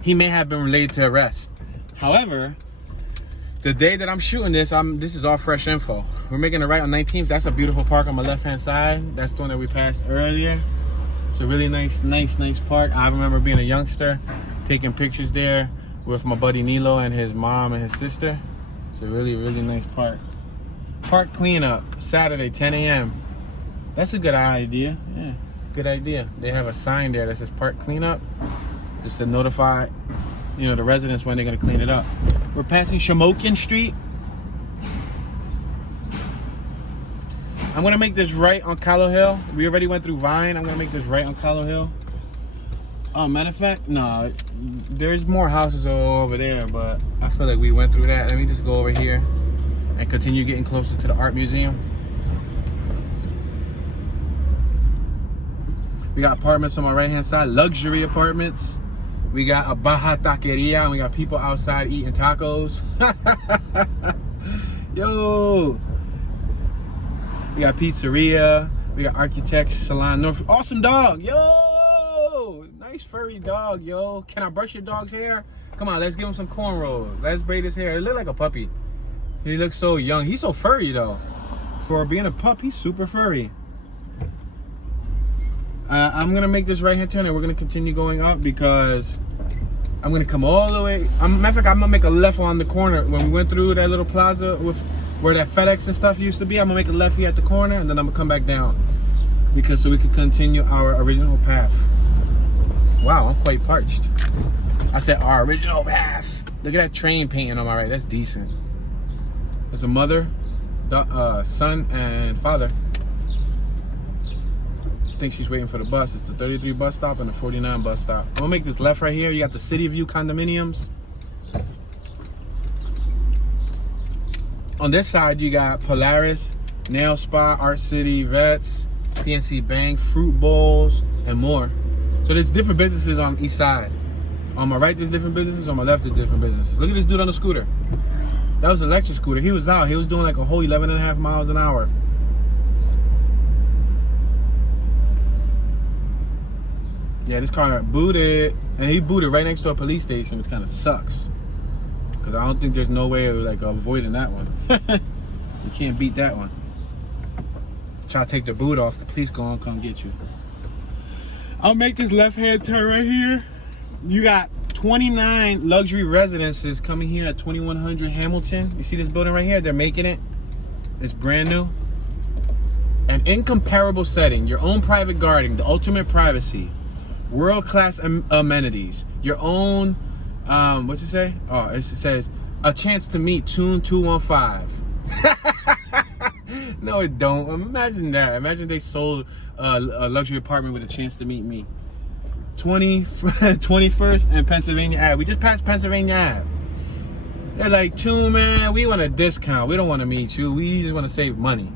he may have been laid to rest. However, the day that I'm shooting this, this is all fresh info. We're making a right on 19th. That's a beautiful park on my left-hand side. That's the one that we passed earlier. It's a really nice park. I remember being a youngster, taking pictures there with my buddy Nilo and his mom and his sister. It's a really nice park. Park cleanup, Saturday, 10 a.m. That's a good idea. Yeah, good idea. They have a sign there that says park cleanup, just to notify, the residents when they're gonna clean it up. We're passing Shamokin Street. I'm gonna make this right on Callowhill. We already went through Vine. I'm gonna make this right on Callowhill. Oh, matter of fact, no, there's more houses over there, but I feel like we went through that. Let me just go over here and continue getting closer to the art museum. We got apartments on my right-hand side, luxury apartments. We got a Baja Taqueria, and we got people outside eating tacos. Yo! We got pizzeria. We got architects, salon. Awesome dog, yo! Nice furry dog, yo. Can I brush your dog's hair? Come on, let's give him some cornrows. Let's braid his hair. It look like a puppy. He looks so young. He's so furry, though. For being a pup, he's super furry. I'm gonna make this right-hand turn, and we're gonna continue going up because I'm gonna come all the way. Matter of fact, I'm gonna make a left on the corner. When we went through that little plaza with where that FedEx and stuff used to be, I'm gonna make a left here at the corner, and then I'm gonna come back down so we can continue our original path. Wow, I'm quite parched. I said our original path. Look at that train painting on my right. That's decent. There's a mother, son, and father. think she's waiting for the bus. It's the 33 bus stop and the 49 bus stop. I'm gonna make this left right here. You got the City View Condominiums. On this side, you got Polaris, Nail Spa, Art City, Vets, PNC Bank, Fruit Bowls, and more. So there's different businesses on each side. On my right, there's different businesses. On my left, there's different businesses. Look at this dude on the scooter. That was an electric scooter. He was out. He was doing like a whole 11.5 miles an hour. Yeah, this car booted, and he booted right next to a police station, which kind of sucks. Because I don't think there's no way of like avoiding that one. You can't beat that one. Try to take the boot off, the police gonna come get you. I'll make this left-hand turn right here. You got 29 luxury residences coming here at 2100 Hamilton. You see this building right here? They're making it. It's brand new. An incomparable setting, your own private garden, the ultimate privacy, world-class amenities, your own, what's it say? Oh, it says, a chance to meet Tune 215. No, it don't. Imagine that. Imagine they sold a luxury apartment with a chance to meet me. 21st and Pennsylvania Ave. We just passed Pennsylvania Ave. They're like, Tune, man, we want a discount. We don't want to meet you. We just want to save money.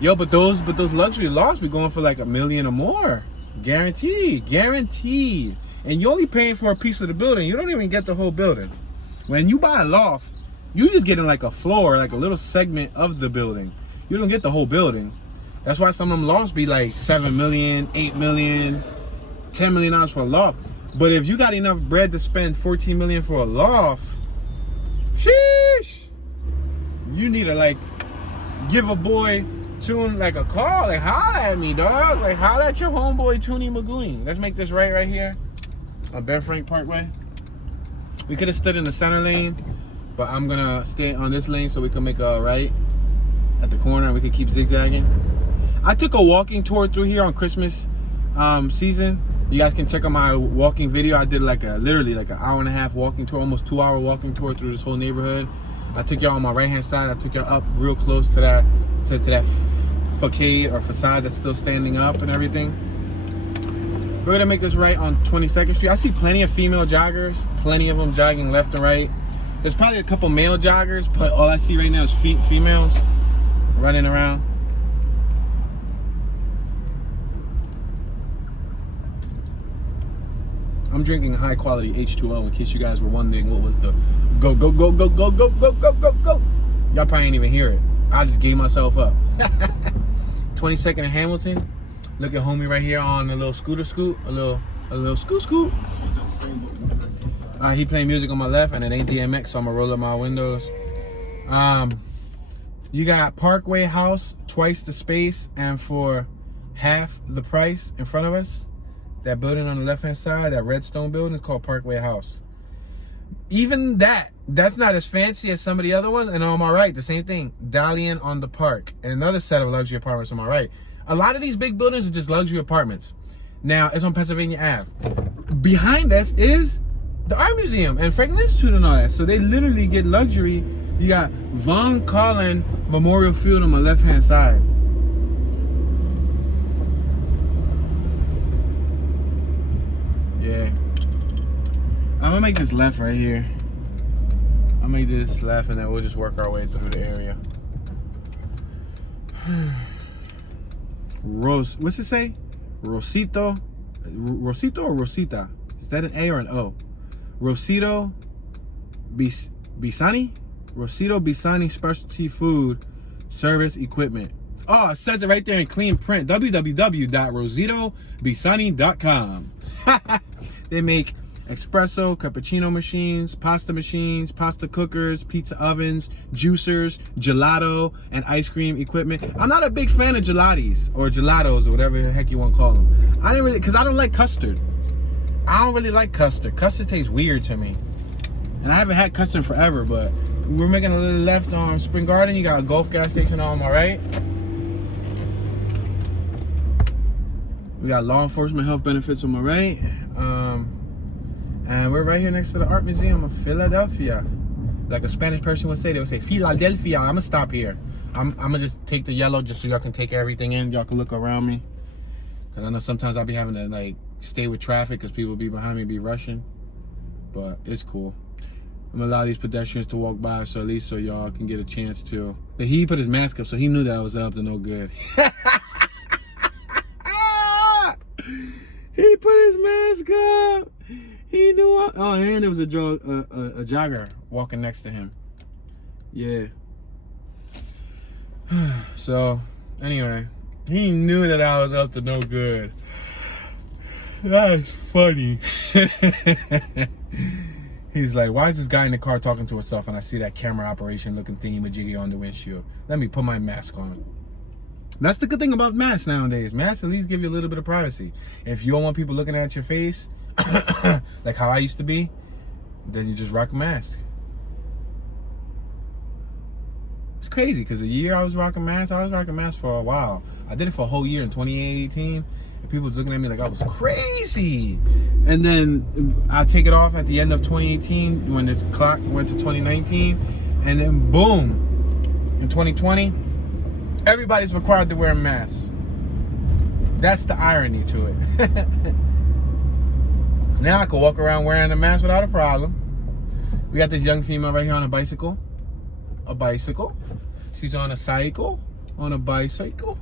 Yo, but those luxury lofts be going for like $1 million or more. Guaranteed. Guaranteed. And you're only paying for a piece of the building. You don't even get the whole building. When you buy a loft, you just getting like a floor, like a little segment of the building. You don't get the whole building. That's why some of them lofts be like $7 million, $8 million, $10 million for a loft. But if you got enough bread to spend $14 million for a loft, sheesh, you need to like give a boy Tune like a call, like holla at me, dog. Like holla at your homeboy Toonie Magoonie. Let's make this right here on Ben Frank Parkway. We could have stood in the center lane, but I'm gonna stay on this lane so we can make a right at the corner and we can keep zigzagging. I took a walking tour through here on Christmas season. You guys can check out my walking video. I did like literally like an 1.5 hour walking tour, almost 2 hour walking tour through this whole neighborhood. I took y'all on my right hand side. I took y'all up real close to that facade or facade that's still standing up and everything. We're gonna make this right on 22nd Street. I see plenty of female joggers, plenty of them jogging left and right. There's probably a couple male joggers, but all I see right now is females running around. I'm drinking high quality H2O in case you guys were wondering what was the go, go, go, go, go, go, go, go, go, go. Y'all probably ain't even hear it. I just gave myself up. 22nd and Hamilton. Look at homie right here on a little scooter scoot. A little scoot. He playing music on my left and it ain't DMX, so I'm gonna roll up my windows. You got Parkway House, twice the space and for half the price in front of us. That building on the left hand side, that red stone building, is called Parkway House. Even that's not as fancy as some of the other ones. And on my right, the same thing, Dalian on the Park, and another set of luxury apartments on my right. A lot of these big buildings are just luxury apartments. Now it's on Pennsylvania Ave. Behind us is the art museum and Franklin Institute and all that. So they literally get luxury. You got Von Collin Memorial Field on my left hand side. Yeah. I'm gonna make this left right here. I'll make this left and then we'll just work our way through the area. What's it say? Rosito or Rosita? Is that an A or an O? Rosito Bisani? Rosito Bisani Specialty Food Service Equipment. Oh, it says it right there in clean print. www.rositobisani.com. They make espresso, cappuccino machines, pasta cookers, pizza ovens, juicers, gelato, and ice cream equipment. I'm not a big fan of gelatis or gelatos or whatever the heck you want to call them. Because I don't like custard. I don't really like custard. Custard tastes weird to me. And I haven't had custard forever, but we're making a little left on Spring Garden. You got a Gulf gas station on my right. We got law enforcement health benefits on my right. And we're right here next to the Art Museum of Philadelphia. Like a Spanish person would say, they would say, Philadelphia. I'm gonna stop here. I'm gonna just take the yellow just so y'all can take everything in. Y'all can look around me. Cause I know sometimes I'll be having to like stay with traffic because people be behind me, be rushing. But it's cool. I'm gonna allow these pedestrians to walk by, so at least so y'all can get a chance to. He put his mask up, so he knew that I was up to no good. He put his mask up. He knew. Oh, and there was a jogger walking next to him. Yeah. So, anyway, he knew that I was up to no good. That's funny. He's like, why is this guy in the car talking to himself and I see that camera operation looking thingy-majiggy on the windshield? Let me put my mask on. That's the good thing about masks nowadays. Masks at least give you a little bit of privacy. If you don't want people looking at your face, like how I used to be, then you just rock a mask. It's crazy because the year I was rocking masks for a while. I did it for a whole year in 2018. And people was looking at me like I was crazy. And then I take it off at the end of 2018 when the clock went to 2019. And then boom, in 2020, everybody's required to wear a mask. That's the irony to it. Now I can walk around wearing a mask without a problem. We got this young female right here on a bicycle. A bicycle. She's on a cycle. On a bicycle.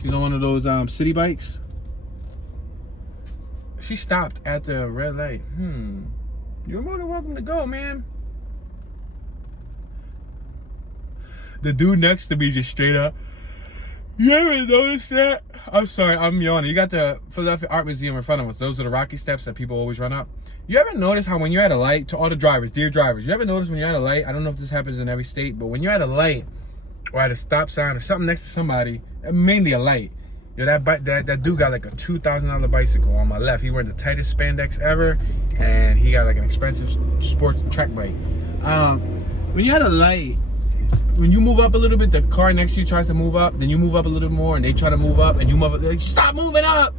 She's on one of those city bikes. She stopped at the red light. You're more than welcome to go, man. The dude next to me just straight up. You ever noticed that? I'm sorry, I'm yawning. You got the Philadelphia Art Museum in front of us. Those are the rocky steps that people always run up. You ever notice how when you're at a light, to all the drivers, dear drivers, you ever notice when you're at a light, I don't know if this happens in every state, but when you're at a light or at a stop sign or something next to somebody, mainly a light, yo, that dude got like a $2,000 bicycle on my left. He wearing the tightest spandex ever, and he got like an expensive sports track bike. When you're at a light, when you move up a little bit, the car next to you tries to move up, then you move up a little more, and they try to move up, and you move up. Like, stop moving up!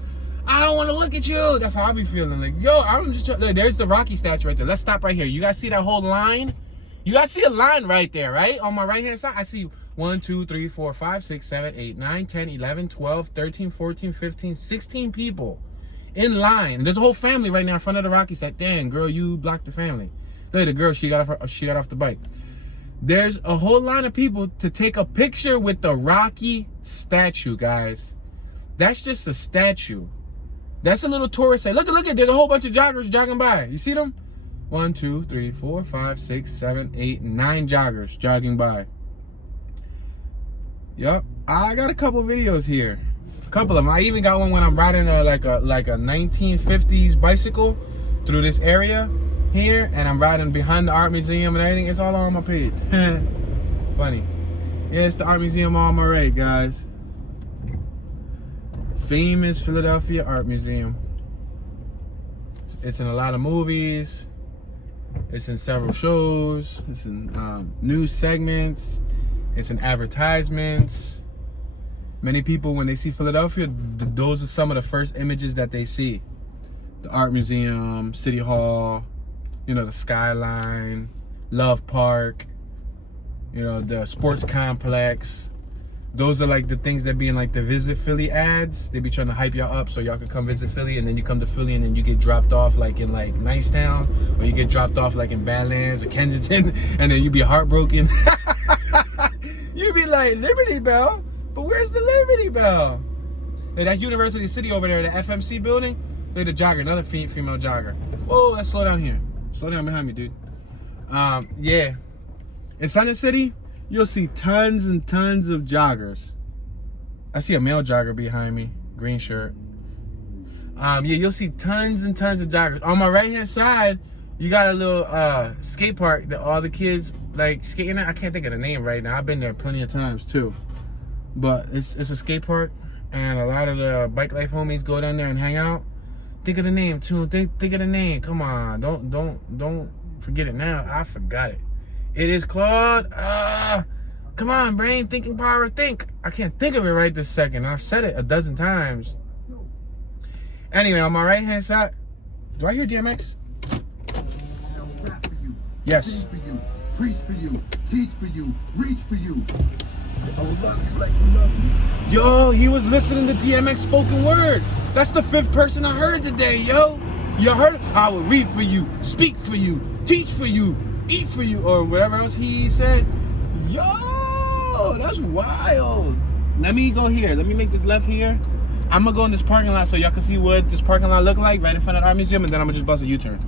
I don't want to look at you. That's how I be feeling. Like, yo, I'm just trying. Look, there's the Rocky statue right there. Let's stop right here. You guys see that whole line? You guys see a line right there, right? On my right hand side, I see 1, 2, 3, 4, 5, 6, 7, 8, 9, 10, 11, 12, 13, 14, 15, 16 people in line. And there's a whole family right now in front of the Rocky statue. Damn, girl, you blocked the family. Look at the girl. She got off the bike. There's a whole line of people to take a picture with the Rocky statue, guys. That's just a statue. That's a little tourist site. Look, there's a whole bunch of joggers jogging by. You see them? 1, 2, 3, 4, 5, 6, 7, 8, 9 joggers jogging by. Yup. I got a couple videos here. A couple of them. I even got one when I'm riding like a 1950s bicycle through this area here, and I'm riding behind the art museum and everything. It's all on my page. Funny. Yeah, it's the art museum on my right, guys. Famous Philadelphia Art Museum. It's in a lot of movies. It's in several shows. It's in news segments. It's in advertisements. Many people, when they see Philadelphia, those are some of the first images that they see. The art museum, City Hall, you know, the skyline, Love Park, you know, the sports complex. Those are like the things that be in like the Visit Philly ads. They be trying to hype y'all up so y'all can come visit Philly, and then you come to Philly and then you get dropped off like in like Nicetown, or you get dropped off like in Badlands or Kensington, and then you be heartbroken. You be like, Liberty Bell? But where's the Liberty Bell? Hey, that's University City over there, the FMC building. Look at the jogger, another female jogger. Whoa, let's slow down here. Slow down behind me, dude. Yeah. In Center City, you'll see tons and tons of joggers. I see a male jogger behind me, green shirt. Yeah, you'll see tons and tons of joggers. On my right hand side, you got a little skate park that all the kids like skating at. I can't think of the name right now. I've been there plenty of times too. But it's a skate park, and a lot of the bike life homies go down there and hang out. Think of the name too. Think of the name. Come on, don't forget it now. I forgot it. It is called, come on, brain, thinking power, think. I can't think of it right this second. I've said it a dozen times. Anyway, on my right-hand side, do I hear DMX? Yes. preach for you, teach for you, reach for you. I will love you like you love me. Yo, he was listening to DMX spoken word. That's the 5th person I heard today, yo. You heard? I will read for you, speak for you, teach for you, eat for you, or whatever else he said. Yo, that's wild. Let me go here. Let me make this left here. I'm gonna go in this parking lot so y'all can see what this parking lot look like right in front of the art museum, and then I'm gonna just bust a U-turn.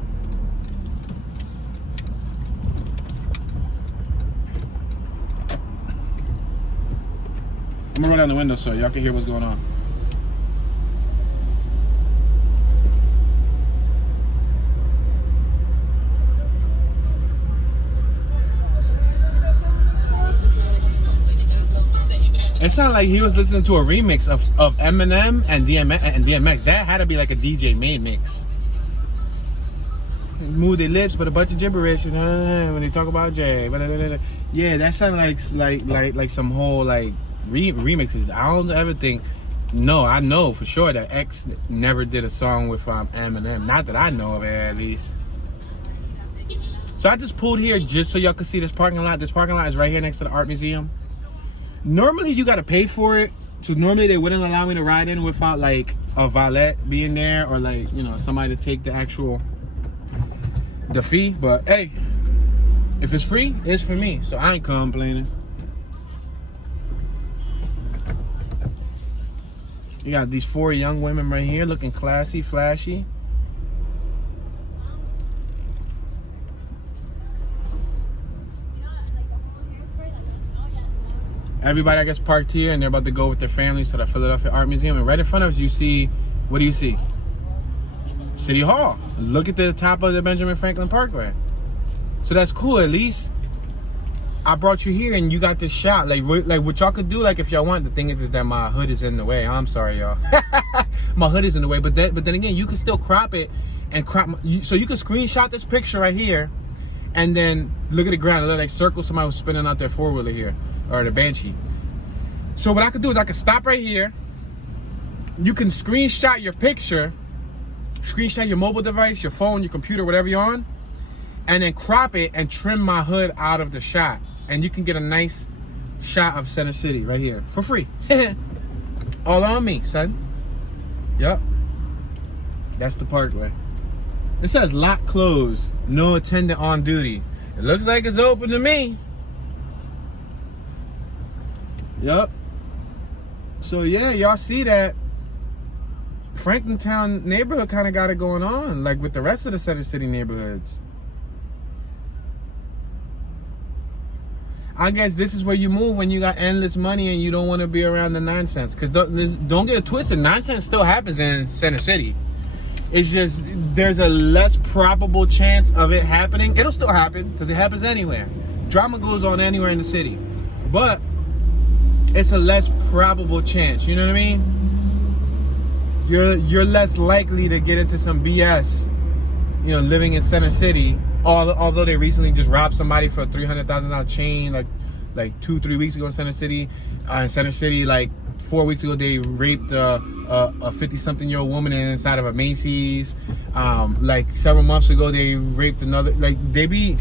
I'm gonna roll down the window so y'all can hear what's going on. It sounded like he was listening to a remix of Eminem and DMX. That had to be like a DJ made mix. Move their lips, but a bunch of gibberish when they talk about Jay. Yeah, that sounded like some whole like remixes. I don't ever think. No, I know for sure that X never did a song with Eminem. Not that I know of, at least. So I just pulled here just so y'all can see this parking lot. This parking lot is right here next to the art museum. Normally you gotta pay for it, so normally they wouldn't allow me to ride in without like a valet being there or like, you know, somebody to take the fee. But hey, if it's free, it's for me, so I ain't complaining. You got these 4 young women right here looking classy, flashy. Everybody, I guess, parked here, and they're about to go with their families to the Philadelphia Art Museum. And right in front of us, you see, what do you see? City Hall. Look at the top of the Benjamin Franklin Parkway. So that's cool. At least I brought you here, and you got this shot. Like what y'all could do, like if y'all want. The thing is that my hood is in the way. I'm sorry, y'all. My hood is in the way. But then again, you can still crop it and so you can screenshot this picture right here, and then look at the ground. It looks like circle. Somebody was spinning out their 4-wheeler here. Or the Banshee. So what I could do is I could stop right here. You can screenshot your picture, screenshot your mobile device, your phone, your computer, whatever you're on, and then crop it and trim my hood out of the shot. And you can get a nice shot of Center City right here for free. All on me, son. Yep. That's the Parkway. It says lot closed, no attendant on duty. It looks like it's open to me. Yep. So yeah, y'all see that Franklintown neighborhood kind of got it going on, like with the rest of the Center City neighborhoods. I guess this is where you move when you got endless money and you don't want to be around the nonsense. Because don't get it twisted, nonsense still happens in Center City. It's just there's a less probable chance of it happening. It'll still happen because it happens anywhere. Drama goes on anywhere in the city, but it's a less probable chance. You know what I mean? You're less likely to get into some BS, you know, living in Center City. Although they recently just robbed somebody for a $300,000 chain, like 2-3 weeks ago in Center City. In Center City, like 4 weeks ago, they raped a 50-something-year-old woman inside of a Macy's. Like several months ago, they raped another. Like there be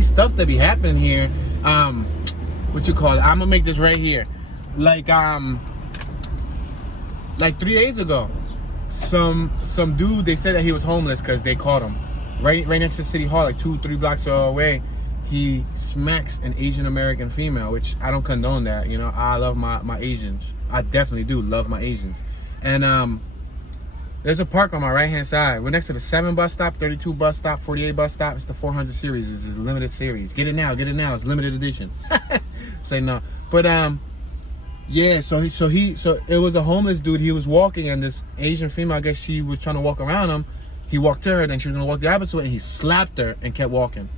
stuff that be happening here. What you call it? I'm gonna make this right here. Like 3 days ago, some dude, they said that he was homeless because they caught him right next to City Hall, like 2-3 blocks away. He smacks an Asian American female, which I don't condone that. You know, I love my Asians. I definitely do love my Asians. And there's a park on my right hand side. We're next to the 7 bus stop, 32 bus stop, 48 bus stop. It's the 400 series. It's a limited series. Get it now. It's limited edition. Say no. But yeah, so it was a homeless dude. He was walking, and this Asian female, I guess she was trying to walk around him. He walked to her, then she was gonna walk the opposite way, and he slapped her and kept walking.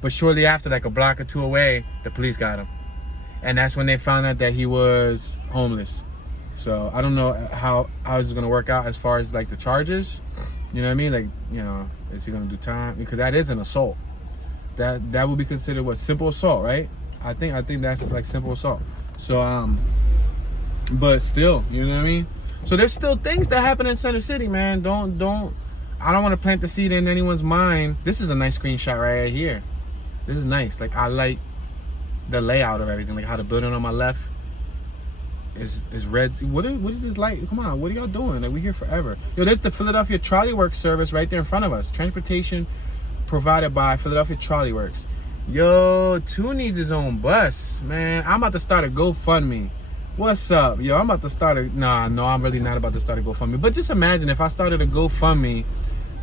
But shortly after, like a block or two away, the police got him. And that's when they found out that he was homeless. So I don't know how is it gonna work out as far as like the charges. You know what I mean? Like, you know, is he gonna do time? Because that is an assault. That would be considered what, simple assault, right? I think that's like simple assault. So but still, you know what I mean? So there's still things that happen in Center City, man. I don't want to plant the seed in anyone's mind. This is a nice screenshot right here. This is nice. Like, I like the layout of everything. Like how the building on my left is red. What is this light? Come on, what are y'all doing? Like, we're here forever. Yo, this is the Philadelphia Trolley Works service right there in front of us. Transportation provided by Philadelphia Trolley Works. Yo, Two needs his own bus, man. I'm about to start a GoFundMe. What's up? Yo, I'm about to start a... Nah, no, I'm really not about to start a GoFundMe. But just imagine if I started a GoFundMe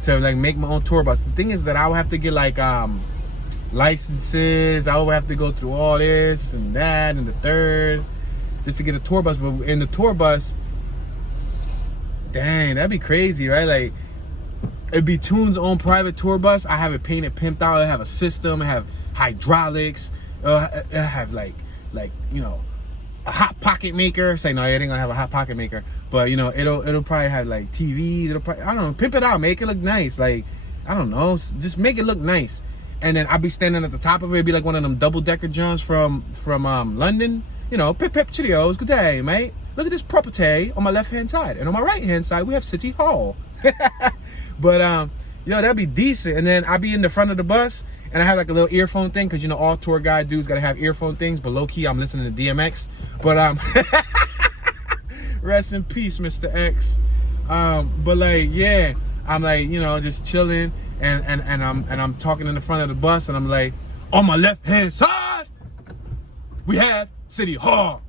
to, like, make my own tour bus. The thing is that I would have to get, like, licenses. I would have to go through all this and that and the third just to get a tour bus. But in the tour bus, dang, that'd be crazy, right? Like, it'd be Toon's own private tour bus. I have it painted, pimped out. I have a system. I have hydraulics. I have like you know, a hot pocket maker. Say no, it ain't gonna have a hot pocket maker, but you know, it'll probably have like TVs. It'll probably, I don't know, pimp it out, make it look nice. Like, I don't know, just make it look nice. And then I'll be standing at the top of it. It'd be like one of them double-decker jumps from London. You know, pip pip Cheerios, good day, mate. Look at this property on my left-hand side, and on my right-hand side we have City Hall. But yo, that'd be decent. And then I'd be in the front of the bus, and I have like a little earphone thing, because you know all tour guide dudes gotta have earphone things. But low key, I'm listening to DMX. But rest in peace, Mr. X. But like, yeah, I'm like, you know, just chilling, and I'm talking in the front of the bus, and I'm like, on my left hand side, we have City Hall.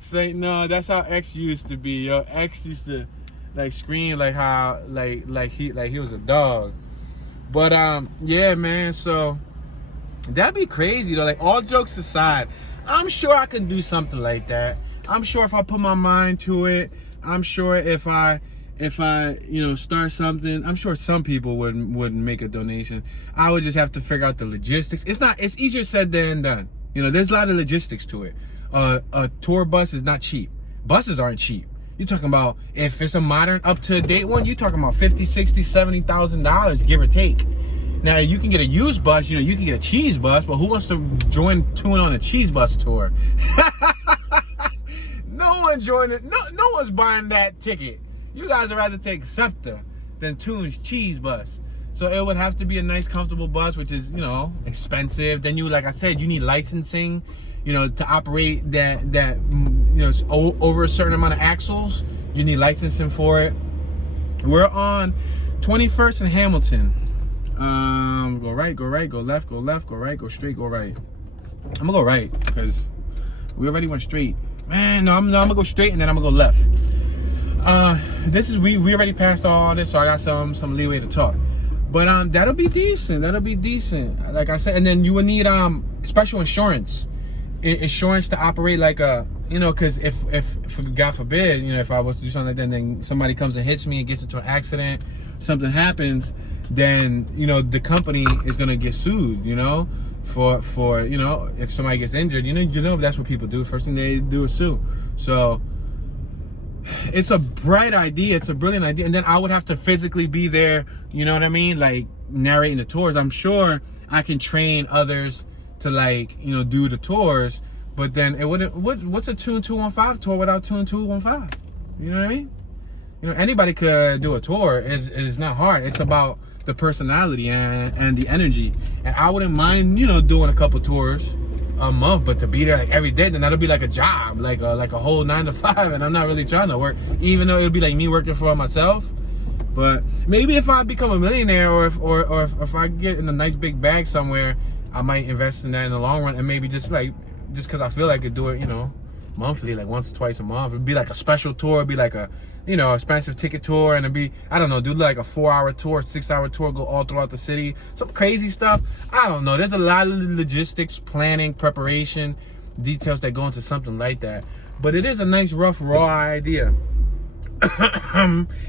Say no, that's how X used to be, yo. X used to like scream like how like he was a dog. But yeah, man, so that'd be crazy though. Like, all jokes aside, I'm sure I can do something like that. I'm sure if I put my mind to it, I'm sure if I you know, start something, I'm sure some people would make a donation. I would just have to figure out the logistics. It's easier said than done. You know, there's a lot of logistics to it. A tour bus is not cheap. Buses aren't cheap. You're talking about, if it's a modern, up-to-date one, you're talking about $50,000, $60,000, $70,000, give or take. Now, you can get a used bus, you know, you can get a cheese bus, but who wants to join Toon on a cheese bus tour? No one joining, no one's buying that ticket. You guys would rather take Scepter than Toon's cheese bus. So it would have to be a nice, comfortable bus, which is, you know, expensive. Then you, like I said, you need licensing, you know, to operate that you know, over a certain amount of axles. You need licensing for it. We're on 21st and Hamilton. Go right, go right, go left, go left, go right, go straight, go right. I'm gonna go right because we already went straight. Man, no, I'm gonna go straight, and then I'm gonna go left. We already passed all this, so I got some leeway to talk. But that'll be decent. That'll be decent. Like I said, and then you would need special insurance to operate like a, you know, because if God forbid, you know, if I was to do something like that, and then somebody comes and hits me and gets into an accident, something happens, then, you know, the company is gonna get sued, you know, for you know, if somebody gets injured, you know that's what people do. First thing they do is sue. So it's a bright idea. It's a brilliant idea. And then I would have to physically be there, you know what I mean? Like, narrating the tours. I'm sure I can train others to, like, you know, do the tours, but then it wouldn't, what's a Toon 215 tour without Toon 215? You know what I mean? You know, anybody could do a tour. It's not hard. It's about the personality and the energy. And I wouldn't mind, you know, doing a couple tours a month, but to be there like every day, then that'll be like a job, like a whole 9 to 5, and I'm not really trying to work, even though it'll be like me working for myself. But maybe if I become a millionaire, or if I get in a nice big bag somewhere, I might invest in that in the long run, and maybe just because I feel like I could do it, you know, monthly, like once or twice a month. It'd be like a special tour. It'd be like a, you know, expensive ticket tour, and it'd be, I don't know, do like a 4-hour tour, 6-hour tour, go all throughout the city, some crazy stuff. I don't know. There's a lot of logistics, planning, preparation, details that go into something like that. But it is a nice, rough, raw idea.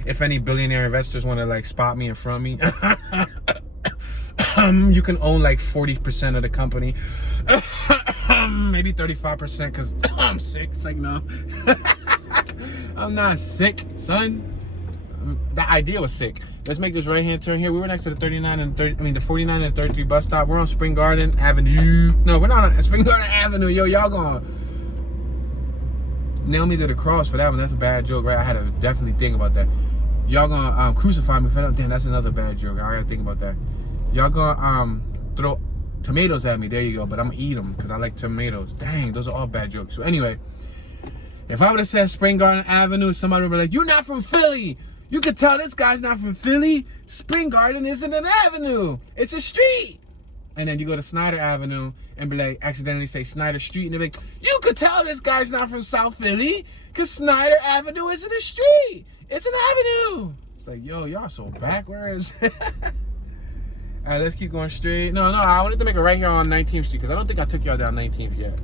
If any billionaire investors want to like spot me in front of me, you can own like 40% of the company. Maybe 35% because I'm sick. It's like, no. I'm not sick, son. That idea was sick. Let's make this right-hand turn here. We were next to the 49 and 33 bus stop. We're on Spring Garden Avenue. No, we're not on Spring Garden Avenue. Yo, y'all gonna nail me to the cross for that one. That's a bad joke, right? I had to definitely think about that. Y'all gonna crucify me for that. Damn, that's another bad joke. I gotta think about that. Y'all gonna throw tomatoes at me. There you go. But I'm gonna eat them because I like tomatoes. Dang, those are all bad jokes. So anyway, if I would have said Spring Garden Avenue, somebody would be like, "You're not from Philly. You could tell this guy's not from Philly. Spring Garden isn't an avenue. It's a street." And then you go to Snyder Avenue and be like, accidentally say Snyder Street, and they're like, "You could tell this guy's not from South Philly because Snyder Avenue isn't a street. It's an avenue." It's like, yo, y'all so backwards. All right, let's keep going straight. No, I wanted to make it right here on 19th Street because I don't think I took y'all down 19th yet.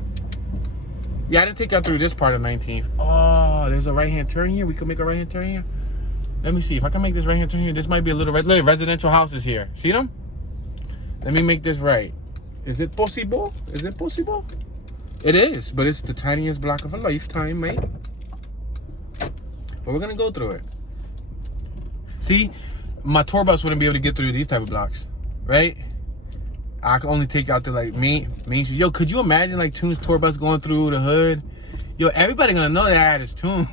Yeah, I didn't take y'all through this part of 19th. Oh, there's a right-hand turn here. We could make a right-hand turn here. Let me see if I can make this right-hand turn here. This might be a little residential houses here. See them? Let me make this right. Is it possible? Is it possible? It is, but it's the tiniest block of a lifetime, mate. But we're gonna go through it. See, my tour bus wouldn't be able to get through these type of blocks, right? I can only take out to like main street. Yo, could you imagine like Toon's tour bus going through the hood? Yo, everybody gonna know that it's Toon.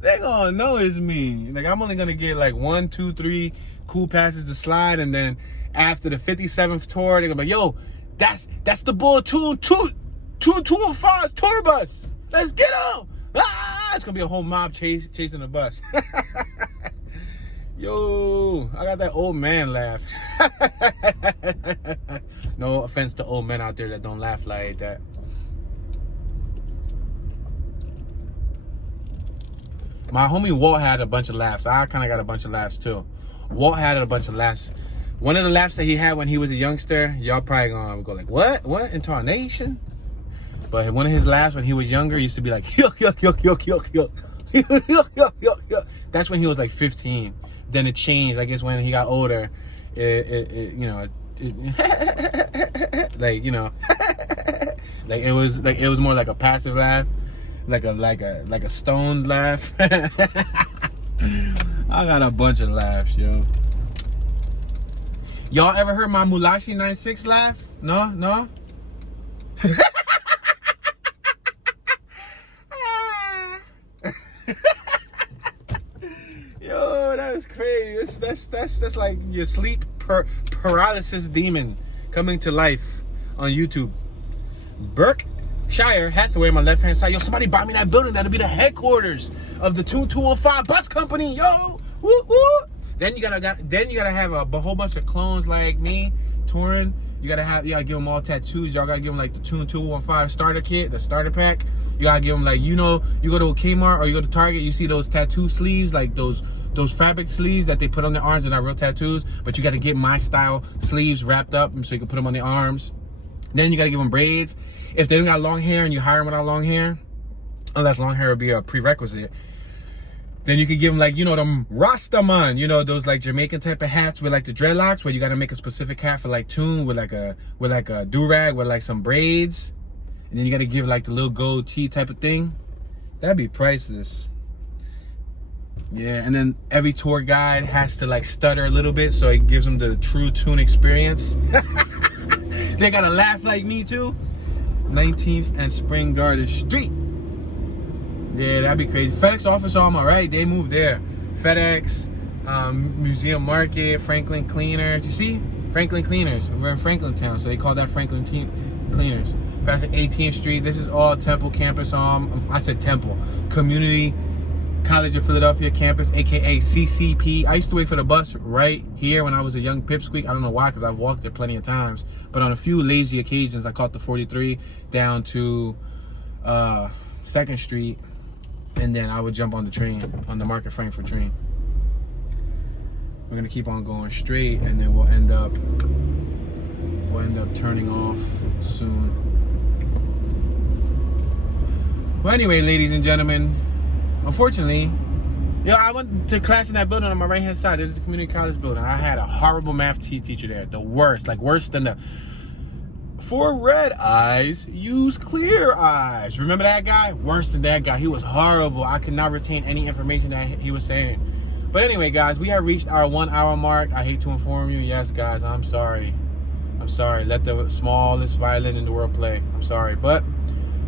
They gonna know it's me. Like I'm only gonna get like 1, 2, 3 cool passes to slide, and then after the 57th tour, they're gonna be like, "Yo, that's the bull 215 tour bus. Let's get him!" Ah! It's gonna be a whole mob chasing the bus. Yo, I got that old man laugh. No offense to old men out there that don't laugh like that. My homie Walt had a bunch of laughs. I kind of got a bunch of laughs too. Walt had a bunch of laughs. One of the laughs that he had when he was a youngster, y'all probably gonna go like, what? What? Intonation? But one of his laughs when he was younger used to be like, yuck, yuck, yuck, yuck, yuck, yuck. Yuck, yuck, yuck, yuck. That's when he was like 15. Then it changed, I guess, when he got older. Like, like it was more like a passive laugh, like a stoned laugh. I got a bunch of laughs, yo. Y'all ever heard my Mulashi 96 laugh? No? Yo, that was crazy. That's like your sleep paralysis demon coming to life on YouTube. Berkshire Hathaway on my left hand side. Yo, somebody buy me that building. That'll be the headquarters of the 215 bus company. Yo, woo woo. Then you gotta have a whole bunch of clones like me touring. You gotta give them all tattoos. Y'all gotta give them like the 215 starter kit, the starter pack. You gotta give them like, you go to a Kmart or you go to Target, you see those tattoo sleeves, like those fabric sleeves that they put on their arms. They're not real tattoos, but you gotta get my style sleeves wrapped up so you can put them on their arms. Then you gotta give them braids. If they don't got long hair and you hire them without long hair, unless long hair would be a prerequisite, then you could give them like, them Rastaman, those like Jamaican type of hats with like the dreadlocks, where you gotta make a specific hat for like Toon with like a do-rag with like some braids. And then you gotta give like the little goatee type of thing. That'd be priceless. Yeah, and then every tour guide has to like stutter a little bit so it gives them the true Toon experience. They gotta laugh like me too. 19th and Spring Garden Street. Yeah, that'd be crazy. FedEx office armor, right? They moved there. FedEx, Museum Market, Franklin Cleaners. You see? Franklin Cleaners. We're in Franklintown, so they call that Franklin Cleaners. Passing 18th Street. This is all Temple campus. I said Temple. Community College of Philadelphia campus, aka CCP. I used to wait for the bus right here when I was a young pipsqueak. I don't know why, because I've walked there plenty of times. But on a few lazy occasions, I caught the 43 down to 2nd Street. And then I would jump on the train, on the Market Frankfurt train. We're gonna keep on going straight, and then we'll end up turning off soon. Well, anyway, ladies and gentlemen, unfortunately, I went to class in that building on my right hand side. This is the community college building. I had a horrible math teacher there, the worst, like worse than the for red eyes, use clear eyes. Remember that guy? Worse than that guy. He was horrible. I could not retain any information that he was saying. But anyway, guys, we have reached our 1 hour mark. I hate to inform you. Yes, guys, I'm sorry. I'm sorry. Let the smallest violin in the world play. I'm sorry. But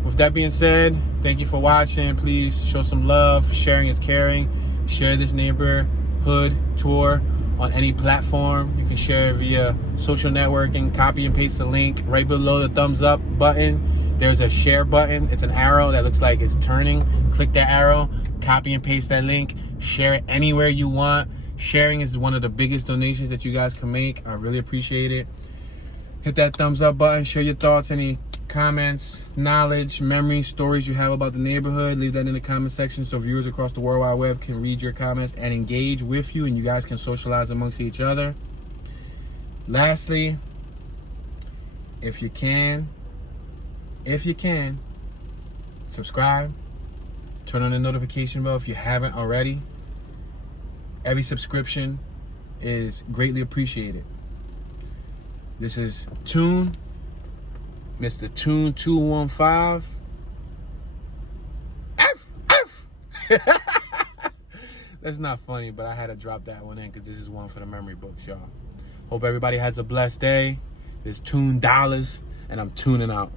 with that being said, thank you for watching. Please show some love. Sharing is caring. Share this neighborhood tour on any platform. You can share it via social networking. Copy and paste the link right below the thumbs up button. There's a share button. It's an arrow that looks like it's turning. Click that arrow, copy and paste that link, share it anywhere you want. Sharing is one of the biggest donations that you guys can make. I really appreciate it. Hit that thumbs up button, share your thoughts, any comments, knowledge, memories, stories you have about the neighborhood. Leave that in the comment section so viewers across the World Wide Web can read your comments and engage with you, and you guys can socialize amongst each other. Lastly, if you can, subscribe, turn on the notification bell if you haven't already. Every subscription is greatly appreciated. This is Tune, Mr. Tune 215. That's not funny, but I had to drop that one in because this is one for the memory books, y'all. Hope everybody has a blessed day. This Tune Dollars, and I'm tuning out.